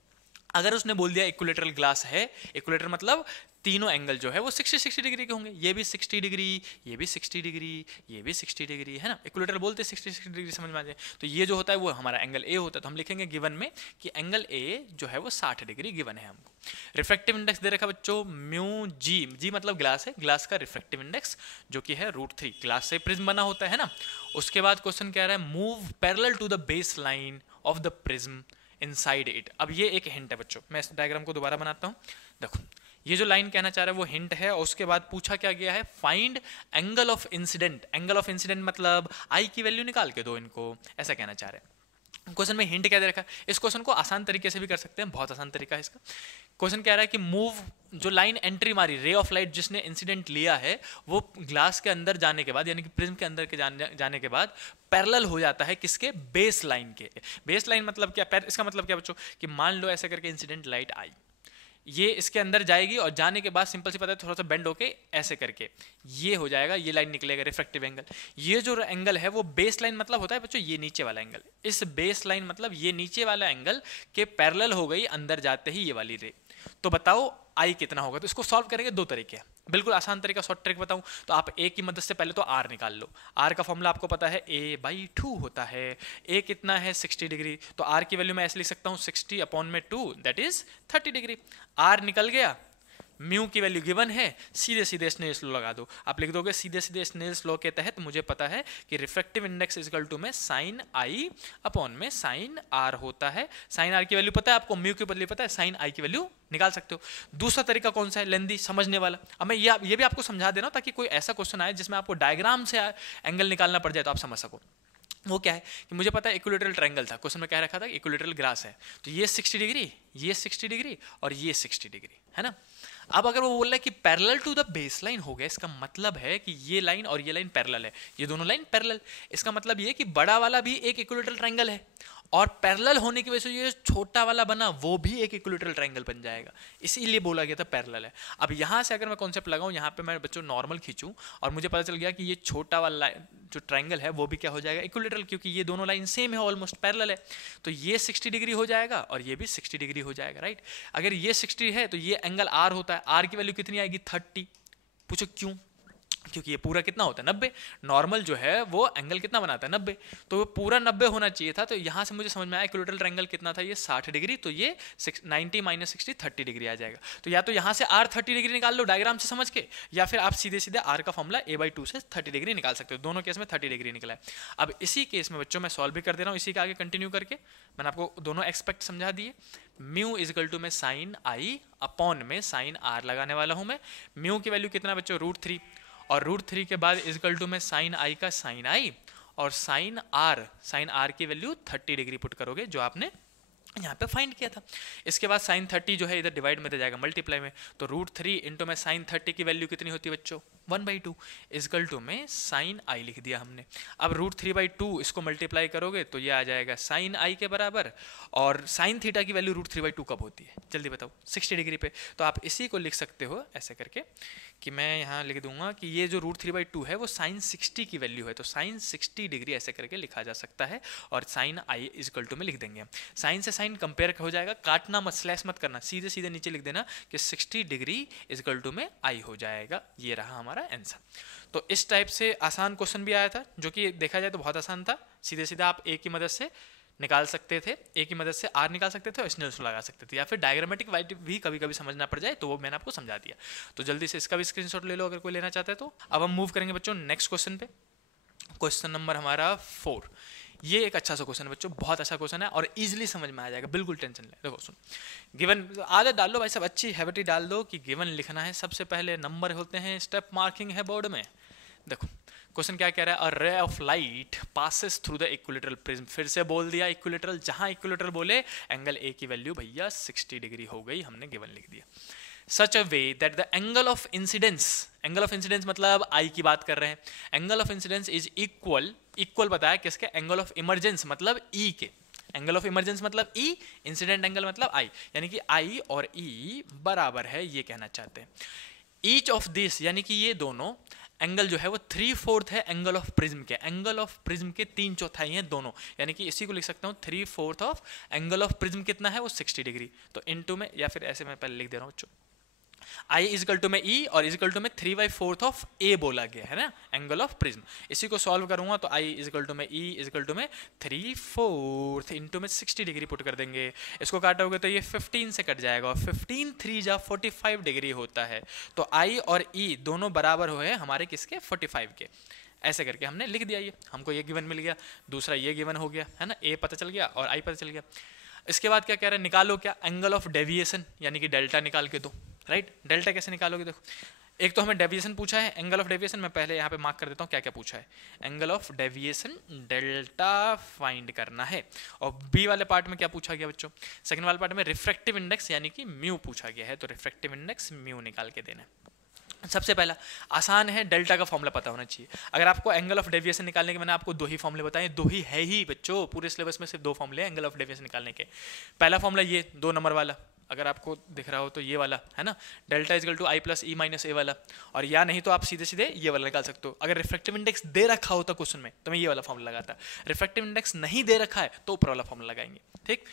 अगर उसने बोल दिया इक्विलेटरल ग्लास है, इक्विलेटर मतलब तीनों एंगल जो है वो 60 डिग्री के होंगे, ये भी 60 डिग्री, ये भी 60 डिग्री, ये भी 60 डिग्री, है ना, इक्विलेटर बोलते 60 डिग्री समझ में आ जाए। तो ये जो होता है वो हमारा एंगल ए होता है, तो हम लिखेंगे गिवन में कि एंगल ए जो है वो 60 डिग्री गिवन है हमको। रिफ्रैक्टिव इंडेक्स दे रखा बच्चों म्यू जी मतलब ग्लास है, ग्लास का रिफ्रैक्टिव इंडेक्स जो कि है √3, ग्लास से प्रिज्म बना होता है ना। उसके बाद क्वेश्चन कह रहा है move parallel to the base line of the prism inside it. अब ये एक हिंट है बच्चों, मैं इस डायग्राम को दोबारा बनाता हूँ। देखो ये जो लाइन कहना चाह रहा है वो हिंट है, और उसके बाद पूछा क्या गया है, find angle of incident. Angle of incident मतलब आई की वैल्यू निकाल के दो इनको, ऐसा कहना चाह रहे हैं। क्वेश्चन में हिंट क्या दे रखा है, इस क्वेश्चन को आसान तरीके से भी कर सकते हैं, बहुत आसान तरीका है इसका। क्वेश्चन कह रहा है कि मूव, जो लाइन एंट्री मारी, रे ऑफ लाइट जिसने इंसिडेंट लिया है वो ग्लास के अंदर जाने के बाद, यानी कि प्रिज्म के अंदर के जाने के बाद पैरेलल हो जाता है किसके, बेस लाइन के। बेस लाइन मतलब क्या, इसका मतलब क्या बच्चों, कि मान लो ऐसे करके इंसिडेंट लाइट आई, ये इसके अंदर जाएगी और जाने के बाद सिंपल सी पता है थोड़ा सा बेंड होके ऐसे करके ये हो जाएगा, ये लाइन निकलेगा रिफ्रैक्टिव एंगल। ये जो एंगल है वो बेस लाइन मतलब होता है बच्चों ये नीचे वाला एंगल, इस बेस लाइन मतलब ये नीचे वाला एंगल के पैरेलल हो गई अंदर जाते ही ये वाली रे। तो बताओ आई कितना होगा। तो इसको सॉल्व करेंगे दो तरीके हैं, बिल्कुल आसान तरीका, शॉर्ट ट्रिक बताऊं तो आप ए की मदद से पहले तो आर निकाल लो। आर का फॉर्मूला आपको पता है a/2 होता है, ए कितना है 60 डिग्री, तो आर की वैल्यू मैं ऐसे लिख सकता हूँ 60 अपॉन में 2 दैट इज 30 डिग्री। आर निकल गया, म्यू की वैल्यू गिवन है, सीधे सीधे स्नेल्स लॉ लगा दो, आप लिख दोगे सीधे सीधे स्नेल्स लॉ के तहत मुझे पता है कि रिफ्रैक्टिव इंडेक्स इक्वल टू में साइन आई अपॉन में साइन आर होता है। साइन आर की वैल्यू पता है आपको, म्यू की वैल्यू पता है, साइन आई की वैल्यू निकाल सकते हो। दूसरा तरीका कौन सा है, लेंदी समझने वाला। अब मैं ये भी आपको समझा दे रहा हूं ताकि कोई ऐसा क्वेश्चन आए जिसमें आपको डायग्राम से एंगल निकालना पड़ जाए तो आप समझ सको। वो क्या है कि मुझे पता है इक्विलेटरल ट्रायंगल था, क्वेश्चन में कह रखा था इक्विलेटरल ग्लास है, तो ये 60 डिग्री, ये 60 डिग्री और ये 60 डिग्री, है ना। अब अगर वो बोल रहा है कि पैरेलल टू द बेसलाइन हो गया, इसका मतलब है कि ये लाइन और ये लाइन पैरेलल है, ये दोनों लाइन पैरेलल, इसका मतलब ये कि बड़ा वाला भी एक इक्विलेटरल ट्रायंगल है और पैरेलल होने की वजह से ये छोटा वाला बना वो भी एक इक्विलेटरल ट्रायंगल बन जाएगा, इसीलिए बोला गया था पैरेलल है। अब यहाँ से अगर मैं कॉन्सेप्ट लगाऊं, यहाँ पे मैं बच्चों नॉर्मल खींचूं और मुझे पता चल गया कि ये छोटा वाला जो ट्रायंगल है वो भी क्या हो जाएगा, इक्विलेटरल, क्योंकि ये दोनों लाइन सेम है, ऑलमोस्ट पैरेलल है, तो ये 60 डिग्री हो जाएगा और ये भी 60 डिग्री हो जाएगा, राइट। अगर ये 60 है तो ये एंगल आर होता है, आर की वैल्यू कितनी आएगी 30। पूछो क्यों, क्योंकि ये पूरा कितना होता है 90, नॉर्मल जो है वो एंगल कितना बनाता है 90, तो वो पूरा 90 होना चाहिए था। तो यहाँ से मुझे समझ में आया इक्विलेटरल ट्रायंगल कितना था, ये 60 डिग्री, तो ये 90 माइनस 60 30 डिग्री आ जाएगा। तो या तो यहाँ से आर 30 डिग्री निकाल लो डायग्राम से समझ के, या फिर आप सीधे सीधे आर का फॉर्मूला a/2 से 30 डिग्री निकाल सकते हो, दोनों केस में 30 डिग्री निकला है। अब इसी केस में बच्चों मैं सॉल्व भी कर दे रहा हूँ, इसी के आगे कंटिन्यू करके मैंने आपको दोनों एक्सपेक्ट समझा दिए। म्यू इज इक्वल टू में साइन आई अपॉन में साइन आर लगाने वाला हूँ मैं। म्यू की वैल्यू कितना बच्चों √3, और √3 के बाद इक्वल टू में साइन आई का साइन आई और साइन आर की वैल्यू 30 डिग्री पुट करोगे जो आपने यहाँ पे फाइंड किया था। इसके बाद साइन 30 जो है इधर डिवाइड में दे जाएगा मल्टीप्लाई में, तो √3 इंटू में साइन 30 की वैल्यू कितनी होती है बच्चों 1/2 इजकल टू में साइन आई लिख दिया हमने। अब √3/2 इसको मल्टीप्लाई करोगे तो ये आ जाएगा साइन आई के बराबर। और साइन थीटा की वैल्यू √3/2 कब होती है जल्दी बताओ? 60 डिग्री पे। तो आप इसी को लिख सकते हो ऐसे करके कि मैं यहाँ लिख दूंगा कि ये जो √3/2 है वो साइन 60 की वैल्यू है, तो साइन 60 डिग्री ऐसे करके लिखा जा सकता है। और साइन आई इजकल टू में लिख देंगे। साइन से साइन कंपेयर हो जाएगा, काटना मत, स्लैश मत करना, सीधे सीधे नीचे लिख देना कि 60 डिग्री इजकल टू में आई हो जाएगा। ये रहा हमारा आंसर। तो इस टाइप से आसान क्वेश्चन भी आया था, जो कि देखा जाए तो बहुत आसान था। सीधे सीधा आप ए की मदद से निकाल सकते थे, ए की मदद से आर निकाल सकते थे और इसने उसको लगा सकते थे, या फिर डायग्रामेटिक वाइट भी कभी कभी समझना पड़ जाए तो वो मैंने आपको समझा दिया। तो जल्दी से इसका भी स्क्रीनशॉट ले लो अगर कोई लेना चाहता है तो। अब हम मूव करेंगे बच्चों नेक्स्ट क्वेश्चन पे। क्वेश्चन नंबर हमारा 4। ये एक अच्छा सा क्वेश्चन है बच्चों, बहुत अच्छा क्वेश्चन है और इजीली समझ में आ जाएगा, बिल्कुल टेंशन ले। देखो सुन, गिवन आदत डाल लो भाई सब, अच्छी हैबिट ही डाल दो कि गिवन लिखना है सबसे पहले, नंबर होते हैं, स्टेप मार्किंग है बोर्ड में। देखो क्वेश्चन क्या कह रहा है, a ray of light passes through the equilateral prism. फिर से बोल दिया इक्विलेटरल, जहां इक्विलेटरल बोले एंगल ए की वैल्यू भैया 60 डिग्री हो गई, हमने गिवन लिख दिया। Such a way that the angle of incidence, angle of incidence मतलब आई की बात कर रहे हैं, angle of incidence is equal, equal बताया किसके, एंगल ऑफ इमरजेंस मतलब ई के। एंगल ऑफ इमरजेंस मतलब ई, इंसिडेंट एंगल मतलब आई, यानी कि आई और ई बराबर है, ये कहना चाहते हैं। ईच ऑफ दिस यानी कि ये दोनों एंगल जो है वो 3/4 है एंगल ऑफ प्रिज्म के, एंगल ऑफ प्रिज्म के 3/4 हैं दोनों, यानी कि इसी को लिख सकता हूँ 3/4 ऑफ एंगल ऑफ प्रिज्म कितना है वो 60 डिग्री। तो इनटू में, या फिर ऐसे मैं पहले लिख दे रहा हूँ, आई इजकल टू में ई और इजकल टू में 3/4 ऑफ ए बोला गया है ना, एंगल ऑफ प्रिज्म। इसी को सॉल्व करूंगा तो आई इजकल टू में ई इजकल टू में 3/4 इंटू में 60 डिग्री पुट कर देंगे। इसको काटोगे तो ये 15 से कट जाएगा और 15 3 जा 45 डिग्री होता है। तो आई और ई दोनों बराबर हुए हमारे किसके, 45 के। ऐसे करके हमने लिख दिया, ये हमको ये गिवन मिल गया, दूसरा ये गिवन हो गया है ना, ए पता चल गया और आई पता चल गया। इसके बाद क्या कह रहे हैं, निकालो क्या, एंगल ऑफ डेविएशन यानी कि डेल्टा निकाल के दो, राइट। डेल्टा कैसे निकालोगे, देखो एक तो हमें डेविएशन पूछा है, एंगल ऑफ डेविएशन मैं पहले यहाँ पे मार्क कर देता हूँ क्या क्या पूछा है। Angle of deviation delta find करना है। और बी वाले पार्ट में क्या पूछा गया बच्चों, सेकंड वाले पार्ट में रिफ्रैक्टिव इंडेक्स यानी कि म्यू पूछा गया है, तो रिफ्रैक्टिव इंडेक्स म्यू निकाल के देना है। सबसे पहला आसान है, डेल्टा का फॉर्मूला पता होना चाहिए। अगर आपको एंगल ऑफ डेविएशन निकालने के, मैंने आपको 2 ही फॉर्मूले बताए, 2 ही है ही बच्चों, पूरे सिलेबस में सिर्फ 2 फॉर्मूले हैं एंगल ऑफ डेविएशन निकालने के। पहला फॉर्मूला ये 2 नंबर वाला, अगर आपको दिख रहा हो तो ये वाला है ना, delta is equal to i plus e minus A वाला, और या नहीं तो आप सीधे सीधे ये वाला निकाल सकते हो। अगर रिफ्रैक्टिव इंडेक्स दे रखा होता क्वेश्चन में तो मैं ये वाला फॉर्मूला लगाता, रिफ्रैक्टिव इंडेक्स नहीं दे रखा है तो ऊपर वाला फॉर्मूला लगाएंगे, ठीक।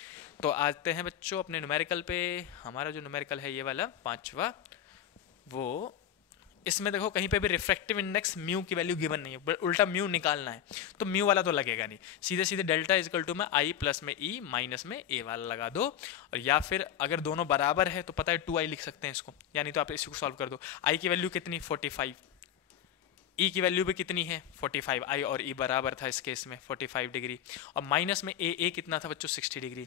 तो आते हैं बच्चों अपने न्यूमेरिकल पे। हमारा जो न्यूमेरिकल है ये वाला 5वां, वो इसमें देखो कहीं पे भी रिफ्रैक्टिव इंडेक्स म्यू की वैल्यू गिवन नहीं है, उल्टा म्यू निकालना है, तो म्यू वाला तो लगेगा नहीं, सीधे सीधे डेल्टा इजकल टू में आई प्लस में ई माइनस में ए वाला लगा दो। और या फिर अगर दोनों बराबर है तो पता है 2i लिख सकते हैं इसको, यानी तो आप इसी को सॉल्व कर दो। आई की वैल्यू कितनी 45, ई की वैल्यू भी कितनी है 45, आई और ई बराबर था इस केस में 45 डिग्री, और माइनस में ए कितना था बच्चों 60 डिग्री।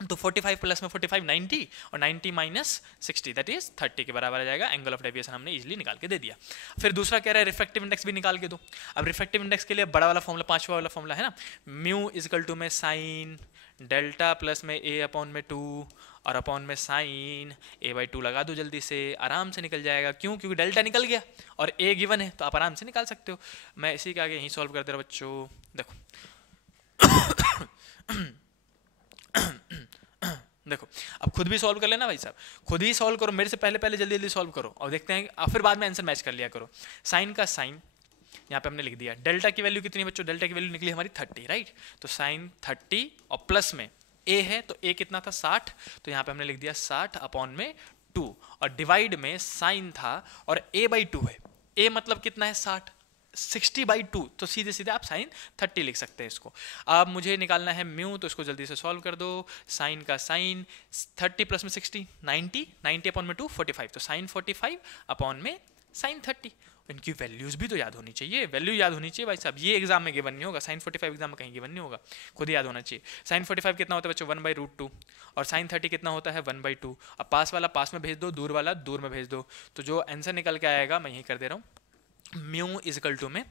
तो 45 प्लस में 45 90 और 90 माइनस 60 दैट इज 30 के बराबर आ जाएगा। एंगल ऑफ डेविएशन हमने इजीली निकाल के दे दिया। फिर दूसरा कह रहा है रिफ्रैक्टिव इंडेक्स भी निकाल के दो। अब रिफ्रैक्टिव इंडेक्स के लिए बड़ा वाला फॉर्मूला 5वां वाला फॉर्मूला है ना, म्यू इजकल टू में साइन डेल्टा प्लस में ए अपॉन में 2 और अपॉन में साइन a/2 लगा दो, जल्दी से आराम से निकल जाएगा। क्यों, क्योंकि डेल्टा निकल गया और a गिवन है तो आप आराम से निकाल सकते हो। मैं इसी के आगे यहीं सॉल्व कर दे रहा बच्चों। देखो देखो अब खुद भी सॉल्व कर लेना भाई साहब, खुद ही सॉल्व करो, मेरे से पहले पहले जल्दी जल्दी सॉल्व करो और देखते हैं, और फिर बाद में आंसर मैच कर लिया करो। साइन का साइन यहाँ पे हमने लिख दिया, डेल्टा की वैल्यू कितनी है बच्चों, डेल्टा की वैल्यू निकली हमारी 30, राइट। तो साइन 30 और प्लस में ए है तो ए कितना था 60, तो यहाँ पे हमने लिख दिया 60 अपॉन में 2 और डिवाइड में साइन था और a/2 है, a मतलब कितना है 60, 60/2 तो सीधे सीधे आप साइन 30 लिख सकते हैं इसको। अब मुझे निकालना है म्यू, तो इसको जल्दी से सॉल्व कर दो। साइन का साइन 30 प्लस में 60 90, 90 अपॉन में 2 45, तो साइन 45 अपॉन में साइन 30। इनकी वैल्यूज भी तो याद होनी चाहिए, वैल्यू याद होनी चाहिए भाई साहब, ये एग्जाम में गिवन नहीं होगा, साइन 45 एग्जाम में कहीं गिवन नहीं होगा, खुद याद होना चाहिए। साइन 45 कितना होता है बच्चों 1/√2 और साइन 30 कितना होता है 1/2। अब पास वाला पास में भेज दो, दूर वाला दूर में भेज दो, तो जो आंसर निकल के आएगा मैं यही कर दे रहा हूँ, म्यू इजकल टू में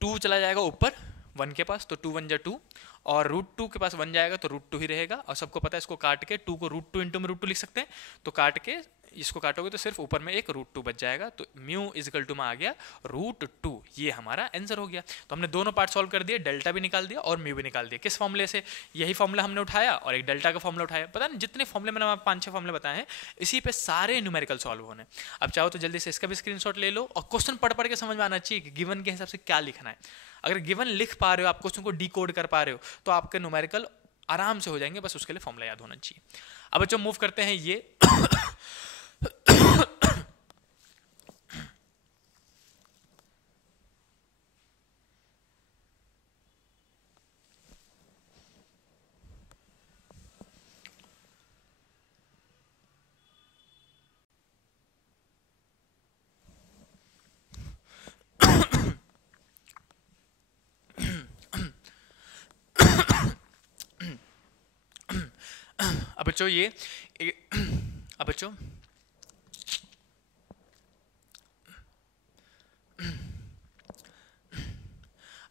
2 चला जाएगा ऊपर 1 के पास, तो 2 1 जा 2 और √2 के पास 1 जाएगा तो √2 ही रहेगा। और सबको पता है इसको काट के 2 को √2 इंटू में √2 लिख सकते हैं, तो काट के इसको काटोगे तो सिर्फ ऊपर में एक √2 बच जाएगा, तो म्यू इजकल टू में आ गया √2। ये हमारा आंसर हो गया। तो हमने दोनों पार्ट सॉल्व कर दिए, डेल्टा भी निकाल दिया और म्यू भी निकाल दिया। किस फॉर्मूले से? यही फॉर्मूला हमने उठाया और एक डेल्टा का फॉर्मूला उठाया। पता नहीं जितने फॉर्मूले मैंने 5-6 फॉर्मूले बताए हैं, इसी पे सारे न्यूमेरिकल सॉल्व होने। अब चाहो तो जल्दी से इसका भी स्क्रीनशॉट ले लो, और क्वेश्चन पढ़ पढ़ के समझ में आना चाहिए कि गिवन के हिसाब से क्या लिखना है। अगर गिवन लिख पा रहे हो, आप क्वेश्चन को डिकोड कर पा रहे हो, तो आपके न्यूमेरिकल आराम से हो जाएंगे। बस उसके लिए फॉर्मूला याद होना चाहिए। अब बच्चों मूव करते हैं ये अब बच्चों ये अब बच्चों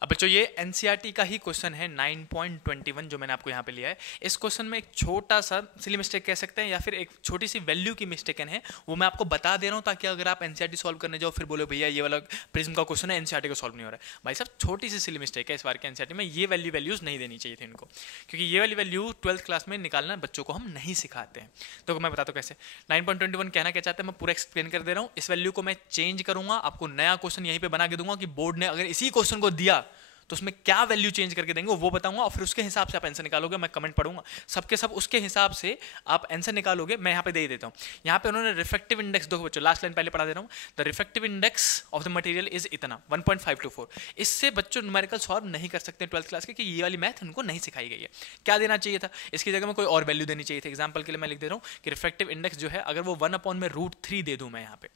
अब बच्चों ये एनसीईआरटी का ही क्वेश्चन है 9.21 जो मैंने आपको यहाँ पे लिया है। इस क्वेश्चन में एक छोटा सा सिली मिस्टेक कह सकते हैं या फिर एक छोटी सी वैल्यू की मिस्टेकन है, वो मैं आपको बता दे रहा हूँ ताकि अगर आप एनसीईआरटी सॉल्व करने जाओ फिर बोलो भैया ये वाला प्रिज्म का क्वेश्चन है एनसीईआरटी का सॉल्व नहीं हो रहा है। भाई साहब छोटी सी सिली मिस्टेक है इस बार के एनसीईआरटी में, ये वैल्यूज नहीं देनी चाहिए थी इनको, क्योंकि ये वाली वैल्यू 12th क्लास में निकालना बच्चों को हम नहीं सिखाते हैं। तो मैं बताता हूँ कैसे। 9.21 कहना क्या चाहते हैं मैं पूरा एक्सप्लेन कर दे रहा हूँ। इस वैल्यू को मैं चेंज करूंगा, आपको नया क्वेश्चन यहीं पे बना के दूंगा कि बोर्ड ने अगर इसी क्वेश्चन को दिया तो उसमें क्या वैल्यू चेंज करके देंगे वो बताऊंगा, और फिर उसके हिसाब से आप आंसर निकालोगे। मैं कमेंट पढ़ूंगा सबके सब, उसके हिसाब से आप आंसर निकालोगे। मैं यहाँ पे दे ही देता हूँ। यहाँ पे उन्होंने रिफ्रैक्टिव इंडेक्स, देखो बच्चों लास्ट लाइन पहले पढ़ा दे रहा हूँ। The refractive index of the material is इतना 1.524। इससे बच्चों न्यूमेरिकल सॉल्व नहीं कर सकते 12th क्लास के, कि ये वाली मैथ उनको नहीं सिखाई गई है। क्या देना चाहिए था? इसकी जगह में कोई और वैल्यू देनी चाहिए थी। एग्जाम्पल के लिए मैं लिख दे रहा हूँ कि रिफ्रैक्टिव इंडेक्स जो है अगर वो 1/√3 दे दूँ मैं यहाँ पे,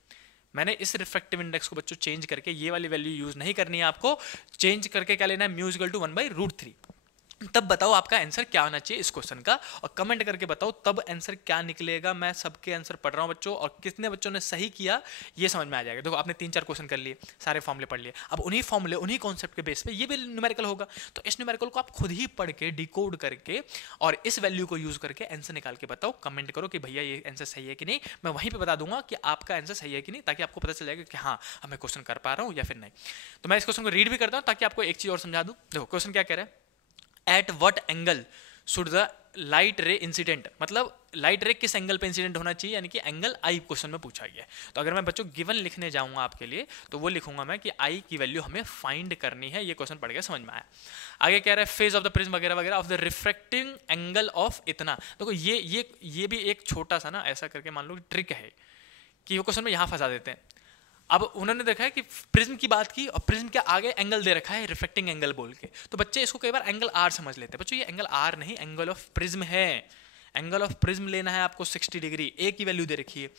मैंने इस रिफ्रैक्टिव इंडेक्स को बच्चों चेंज करके ये वाली वैल्यू यूज नहीं करनी है आपको। चेंज करके क्या लेना है? Mu equal to 1/√3। तब बताओ आपका आंसर क्या होना चाहिए इस क्वेश्चन का, और कमेंट करके बताओ तब आंसर क्या निकलेगा। मैं सबके आंसर पढ़ रहा हूं बच्चों, और कितने बच्चों ने सही किया ये समझ में आ जाएगा। देखो आपने 3-4 क्वेश्चन कर लिए, सारे फॉर्मूले पढ़ लिए। अब उन्हीं फॉर्मूले उन्हीं कॉन्सेप्ट के बेस पे ये भी न्यूमेरिकल होगा, तो इस न्यूमेरिकल को आप खुद ही पढ़ के डिकोड करके और इस वैल्यू को यूज करके आंसर निकाल के बताओ। कमेंट करो कि भैया ये आंसर सही है कि नहीं। मैं वहीं पर बता दूंगा कि आपका आंसर सही है कि नहीं, ताकि आपको पता चल जाएगा कि हाँ मैं क्वेश्चन कर पा रहा हूँ या फिर नहीं। तो मैं इस क्वेश्चन को रीड भी करता हूँ ताकि आपको एक चीज और समझा दूँ। देखो क्वेश्चन क्या कह रहा है, at what angle should the light ray incident, मतलब लाइट रे किस एंगल पे इंसिडेंट होना चाहिए, यानी कि एंगल आई क्वेश्चन में पूछा गया है। तो अगर मैं बच्चों गिवन लिखने जाऊंगा आपके लिए तो वो लिखूंगा मैं कि आई की वैल्यू हमें फाइंड करनी है। ये क्वेश्चन पढ़ के समझ में आया। आगे कह रहा है फेज ऑफ द प्रिज्म वगैरह वगैरह of the refracting angle of इतना। देखो ये भी एक छोटा सा ना ऐसा करके मान लो ट्रिक है कि वो क्वेश्चन में यहाँ फंसा देते हैं। अब उन्होंने देखा है कि प्रिज्म की बात की और प्रिज्म के आगे एंगल दे रखा है रिफ्लेक्टिंग एंगल बोल के, तो बच्चे इसको कई बार एंगल आर समझ लेते हैं। बच्चों ये एंगल आर नहीं, एंगल ऑफ प्रिज्म है। एंगल ऑफ प्रिज्म लेना है आपको 60 डिग्री, ए की वैल्यू दे रखी है।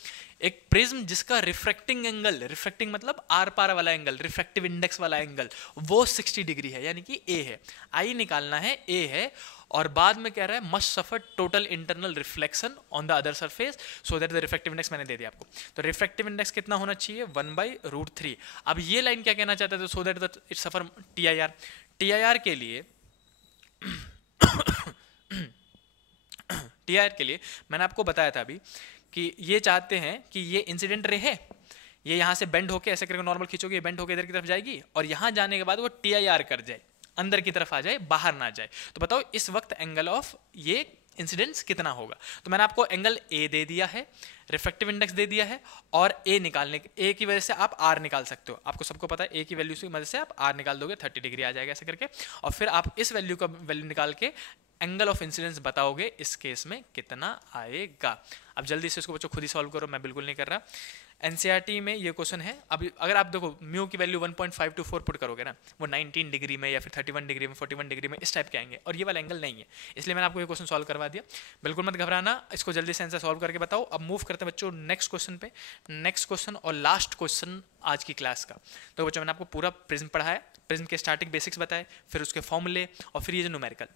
एक प्रिज्म जिसका रिफ्रैक्टिंग एंगल, रिफ्रैक्टिंग मतलब आर पार वाला एंगल, रिफ्रैक्टिव इंडेक्स वाला एंगल, वो 60 डिग्री है, यानी कि ए है। आई निकालना है, ए है, और बाद में कह रहा है must suffer total internal reflection on the other surface so that the refractive index मैंने दे दिया आपको। तो रिफ्रैक्टिव इंडेक्स कितना होना चाहिए? 1/√3। अब ये लाइन क्या कहना चाहते थे? So that the it suffer TIR। TIR के लिए TIR के लिए मैंने आपको बताया था अभी कि ये चाहते हैं कि ये इंसिडेंट रे है, ये यहाँ से बेंड होके ऐसे करके नॉर्मल खींचोगे, ये बेंड होके इधर की तरफ जाएगी और यहाँ जाने के बाद वो TIR कर जाए, अंदर की तरफ आ जाए, बाहर ना जाए। तो बताओ इस वक्त एंगल ऑफ ये इंसिडेंस कितना होगा? तो मैंने आपको एंगल ए दे दिया है, रिफ्रैक्टिव इंडेक्स दे दिया है, और ए निकालने ए की वजह से आप आर निकाल सकते हो। आपको सबको पता है ए की वैल्यू की मदद से आप आर निकाल दोगे, 30 डिग्री आ जाएगा ऐसे करके, और फिर आप इस वैल्यू का वैल्यू निकाल के एंगल ऑफ इंसिडेंस बताओगे इस केस में कितना आएगा। अब जल्दी से इसको बच्चों खुद ही सॉल्व करो, मैं बिल्कुल नहीं कर रहा। एनसीईआरटी में ये क्वेश्चन है। अब अगर आप देखो म्यू की वैल्यू 1.524 पुट करोगे ना, वो 19 डिग्री में या फिर 31 डिग्री में, 41 डिग्री में, इस टाइप के आएंगे, और ये वाला एंगल नहीं है, इसलिए मैंने आपको ये क्वेश्चन सॉल्व करवा दिया। बिल्कुल मत घबराना, इसको जल्दी से आंसर सॉल्व करके बताओ। अब मूव करते हैं बच्चों नेक्स्ट क्वेश्चन पे। नेक्स्ट क्वेश्चन और लास्ट क्वेश्चन आज की क्लास का। तो बच्चों मैंने आपको पूरा प्रिज्म पढ़ाया, प्रिज्म के स्टार्टिंग बेसिक्स बताए, फिर उसके फॉर्मूले, और फिर ये जो न्यूमेरिकल।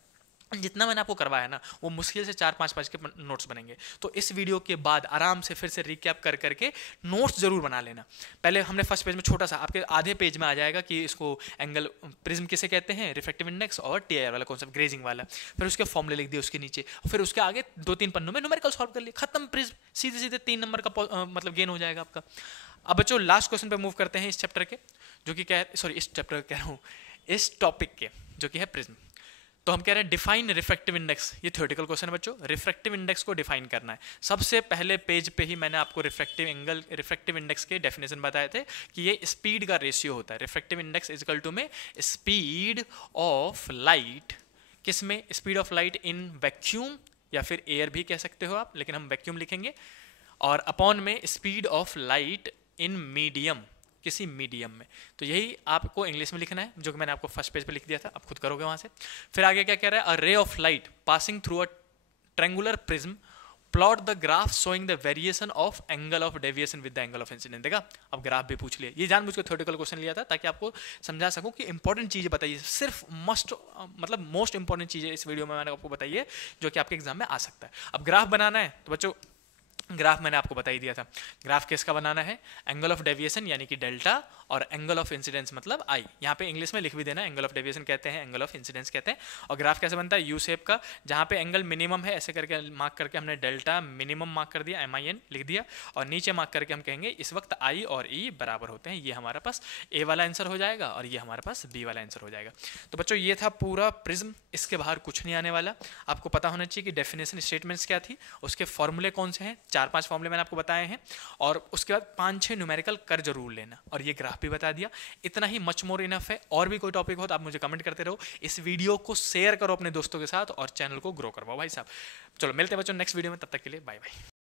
जितना मैंने आपको करवाया ना वो मुश्किल से 4-5 पेज के नोट्स बनेंगे। तो इस वीडियो के बाद आराम से फिर से रिकैप कर करके नोट्स जरूर बना लेना। पहले हमने फर्स्ट पेज में छोटा सा, आपके आधे पेज में आ जाएगा कि इसको एंगल प्रिज्म किसे कहते हैं, रिफ्रैक्टिव इंडेक्स और टीआईआर वाला कॉन्सेप्ट, ग्रेजिंग वाला। फिर उसके फॉर्मूले लिख दिए उसके नीचे, फिर उसके आगे 2-3 पन्नों में न्यूमेरिकल सॉल्व कर लिए, खत्म। प्रिज्म सीधे सीधे 3 नंबर का मतलब गेन हो जाएगा आपका। अब बच्चों लास्ट क्वेश्चन पे मूव करते हैं इस चैप्टर के, जो कि क्या है, सॉरी इस चैप्टर कह रहा हूँ, इस टॉपिक के, जो कि है प्रिज्म। तो हम कह रहे हैं डिफाइन रिफ्रैक्टिव इंडेक्स। ये थ्योरेटिकल क्वेश्चन है बच्चों, रिफ्रैक्टिव इंडेक्स को डिफाइन करना है। सबसे पहले पेज पे ही मैंने आपको रिफ्रैक्टिव इंडेक्स के डेफिनेशन बताए थे कि ये स्पीड का रेशियो होता है। Refractive index is equal to में स्पीड ऑफ लाइट, किस में, speed of light in vacuum या फिर एयर भी कह सकते हो आप, लेकिन हम वैक्यूम लिखेंगे, और अपॉन में speed of light in medium, किसी मीडियम में। तो यही आपको इंग्लिश में लिखना है, जो कि मैंने आपको फर्स्ट पेज पे लिख दिया था, आप खुद करोगे वहां से। फिर आगे क्या कह रहा है, a ray of light passing through a triangular prism, plot the graph showing the variation of angle of deviation with the angle of incident. देखा, अब ग्राफ भी पूछ लिया। ये जानबूझ के थ्योरेटिकल क्वेश्चन लिया था ताकि आपको समझा सकूं कि इंपॉर्टेंट चीजें बताइए, सिर्फ मतलब मोस्ट इंपॉर्टेंट चीजें इस वीडियो में मैंने आपको बताई है, जो कि आपके एग्जाम में आ सकता है। अब ग्राफ बनाना है तो बच्चों ग्राफ मैंने आपको बता ही दिया था। ग्राफ किसका बनाना है, एंगल ऑफ डेविएशन यानी कि डेल्टा, और एंगल ऑफ इंसिडेंस मतलब आई। यहाँ पे इंग्लिश में लिख भी देना, एंगल ऑफ डेविएशन कहते हैं, एंगल ऑफ इंसिडेंस कहते हैं। और ग्राफ कैसे बनता है, यू शेप का, जहाँ पे एंगल मिनिमम है ऐसे करके मार्क करके हमने डेल्टा मिनिमम मार्क कर दिया, MIN लिख दिया, और नीचे मार्क करके हम कहेंगे इस वक्त आई और ई बराबर होते हैं। ये हमारा पास ए वाला आंसर हो जाएगा और ये हमारे पास बी वाला आंसर हो जाएगा। तो बच्चों ये था पूरा प्रिज्म, इसके बाहर कुछ नहीं आने वाला। आपको पता होना चाहिए कि डेफिनेशन स्टेटमेंट्स क्या थी, उसके फॉर्मूले कौन से हैं, 4-5 फॉर्मूले मैंने आपको बताए हैं, और उसके बाद 5-6 न्यूमेरिकल कर जरूर लेना, और ये ग्राफ भी बता दिया। इतना ही मच मोर इनफ है। और भी कोई टॉपिक हो तो आप मुझे कमेंट करते रहो, इस वीडियो को शेयर करो अपने दोस्तों के साथ और चैनल को ग्रो करवाओ भाई साहब। चलो मिलते हैं बच्चों नेक्स्ट वीडियो में, तब तक के लिए बाय बाय।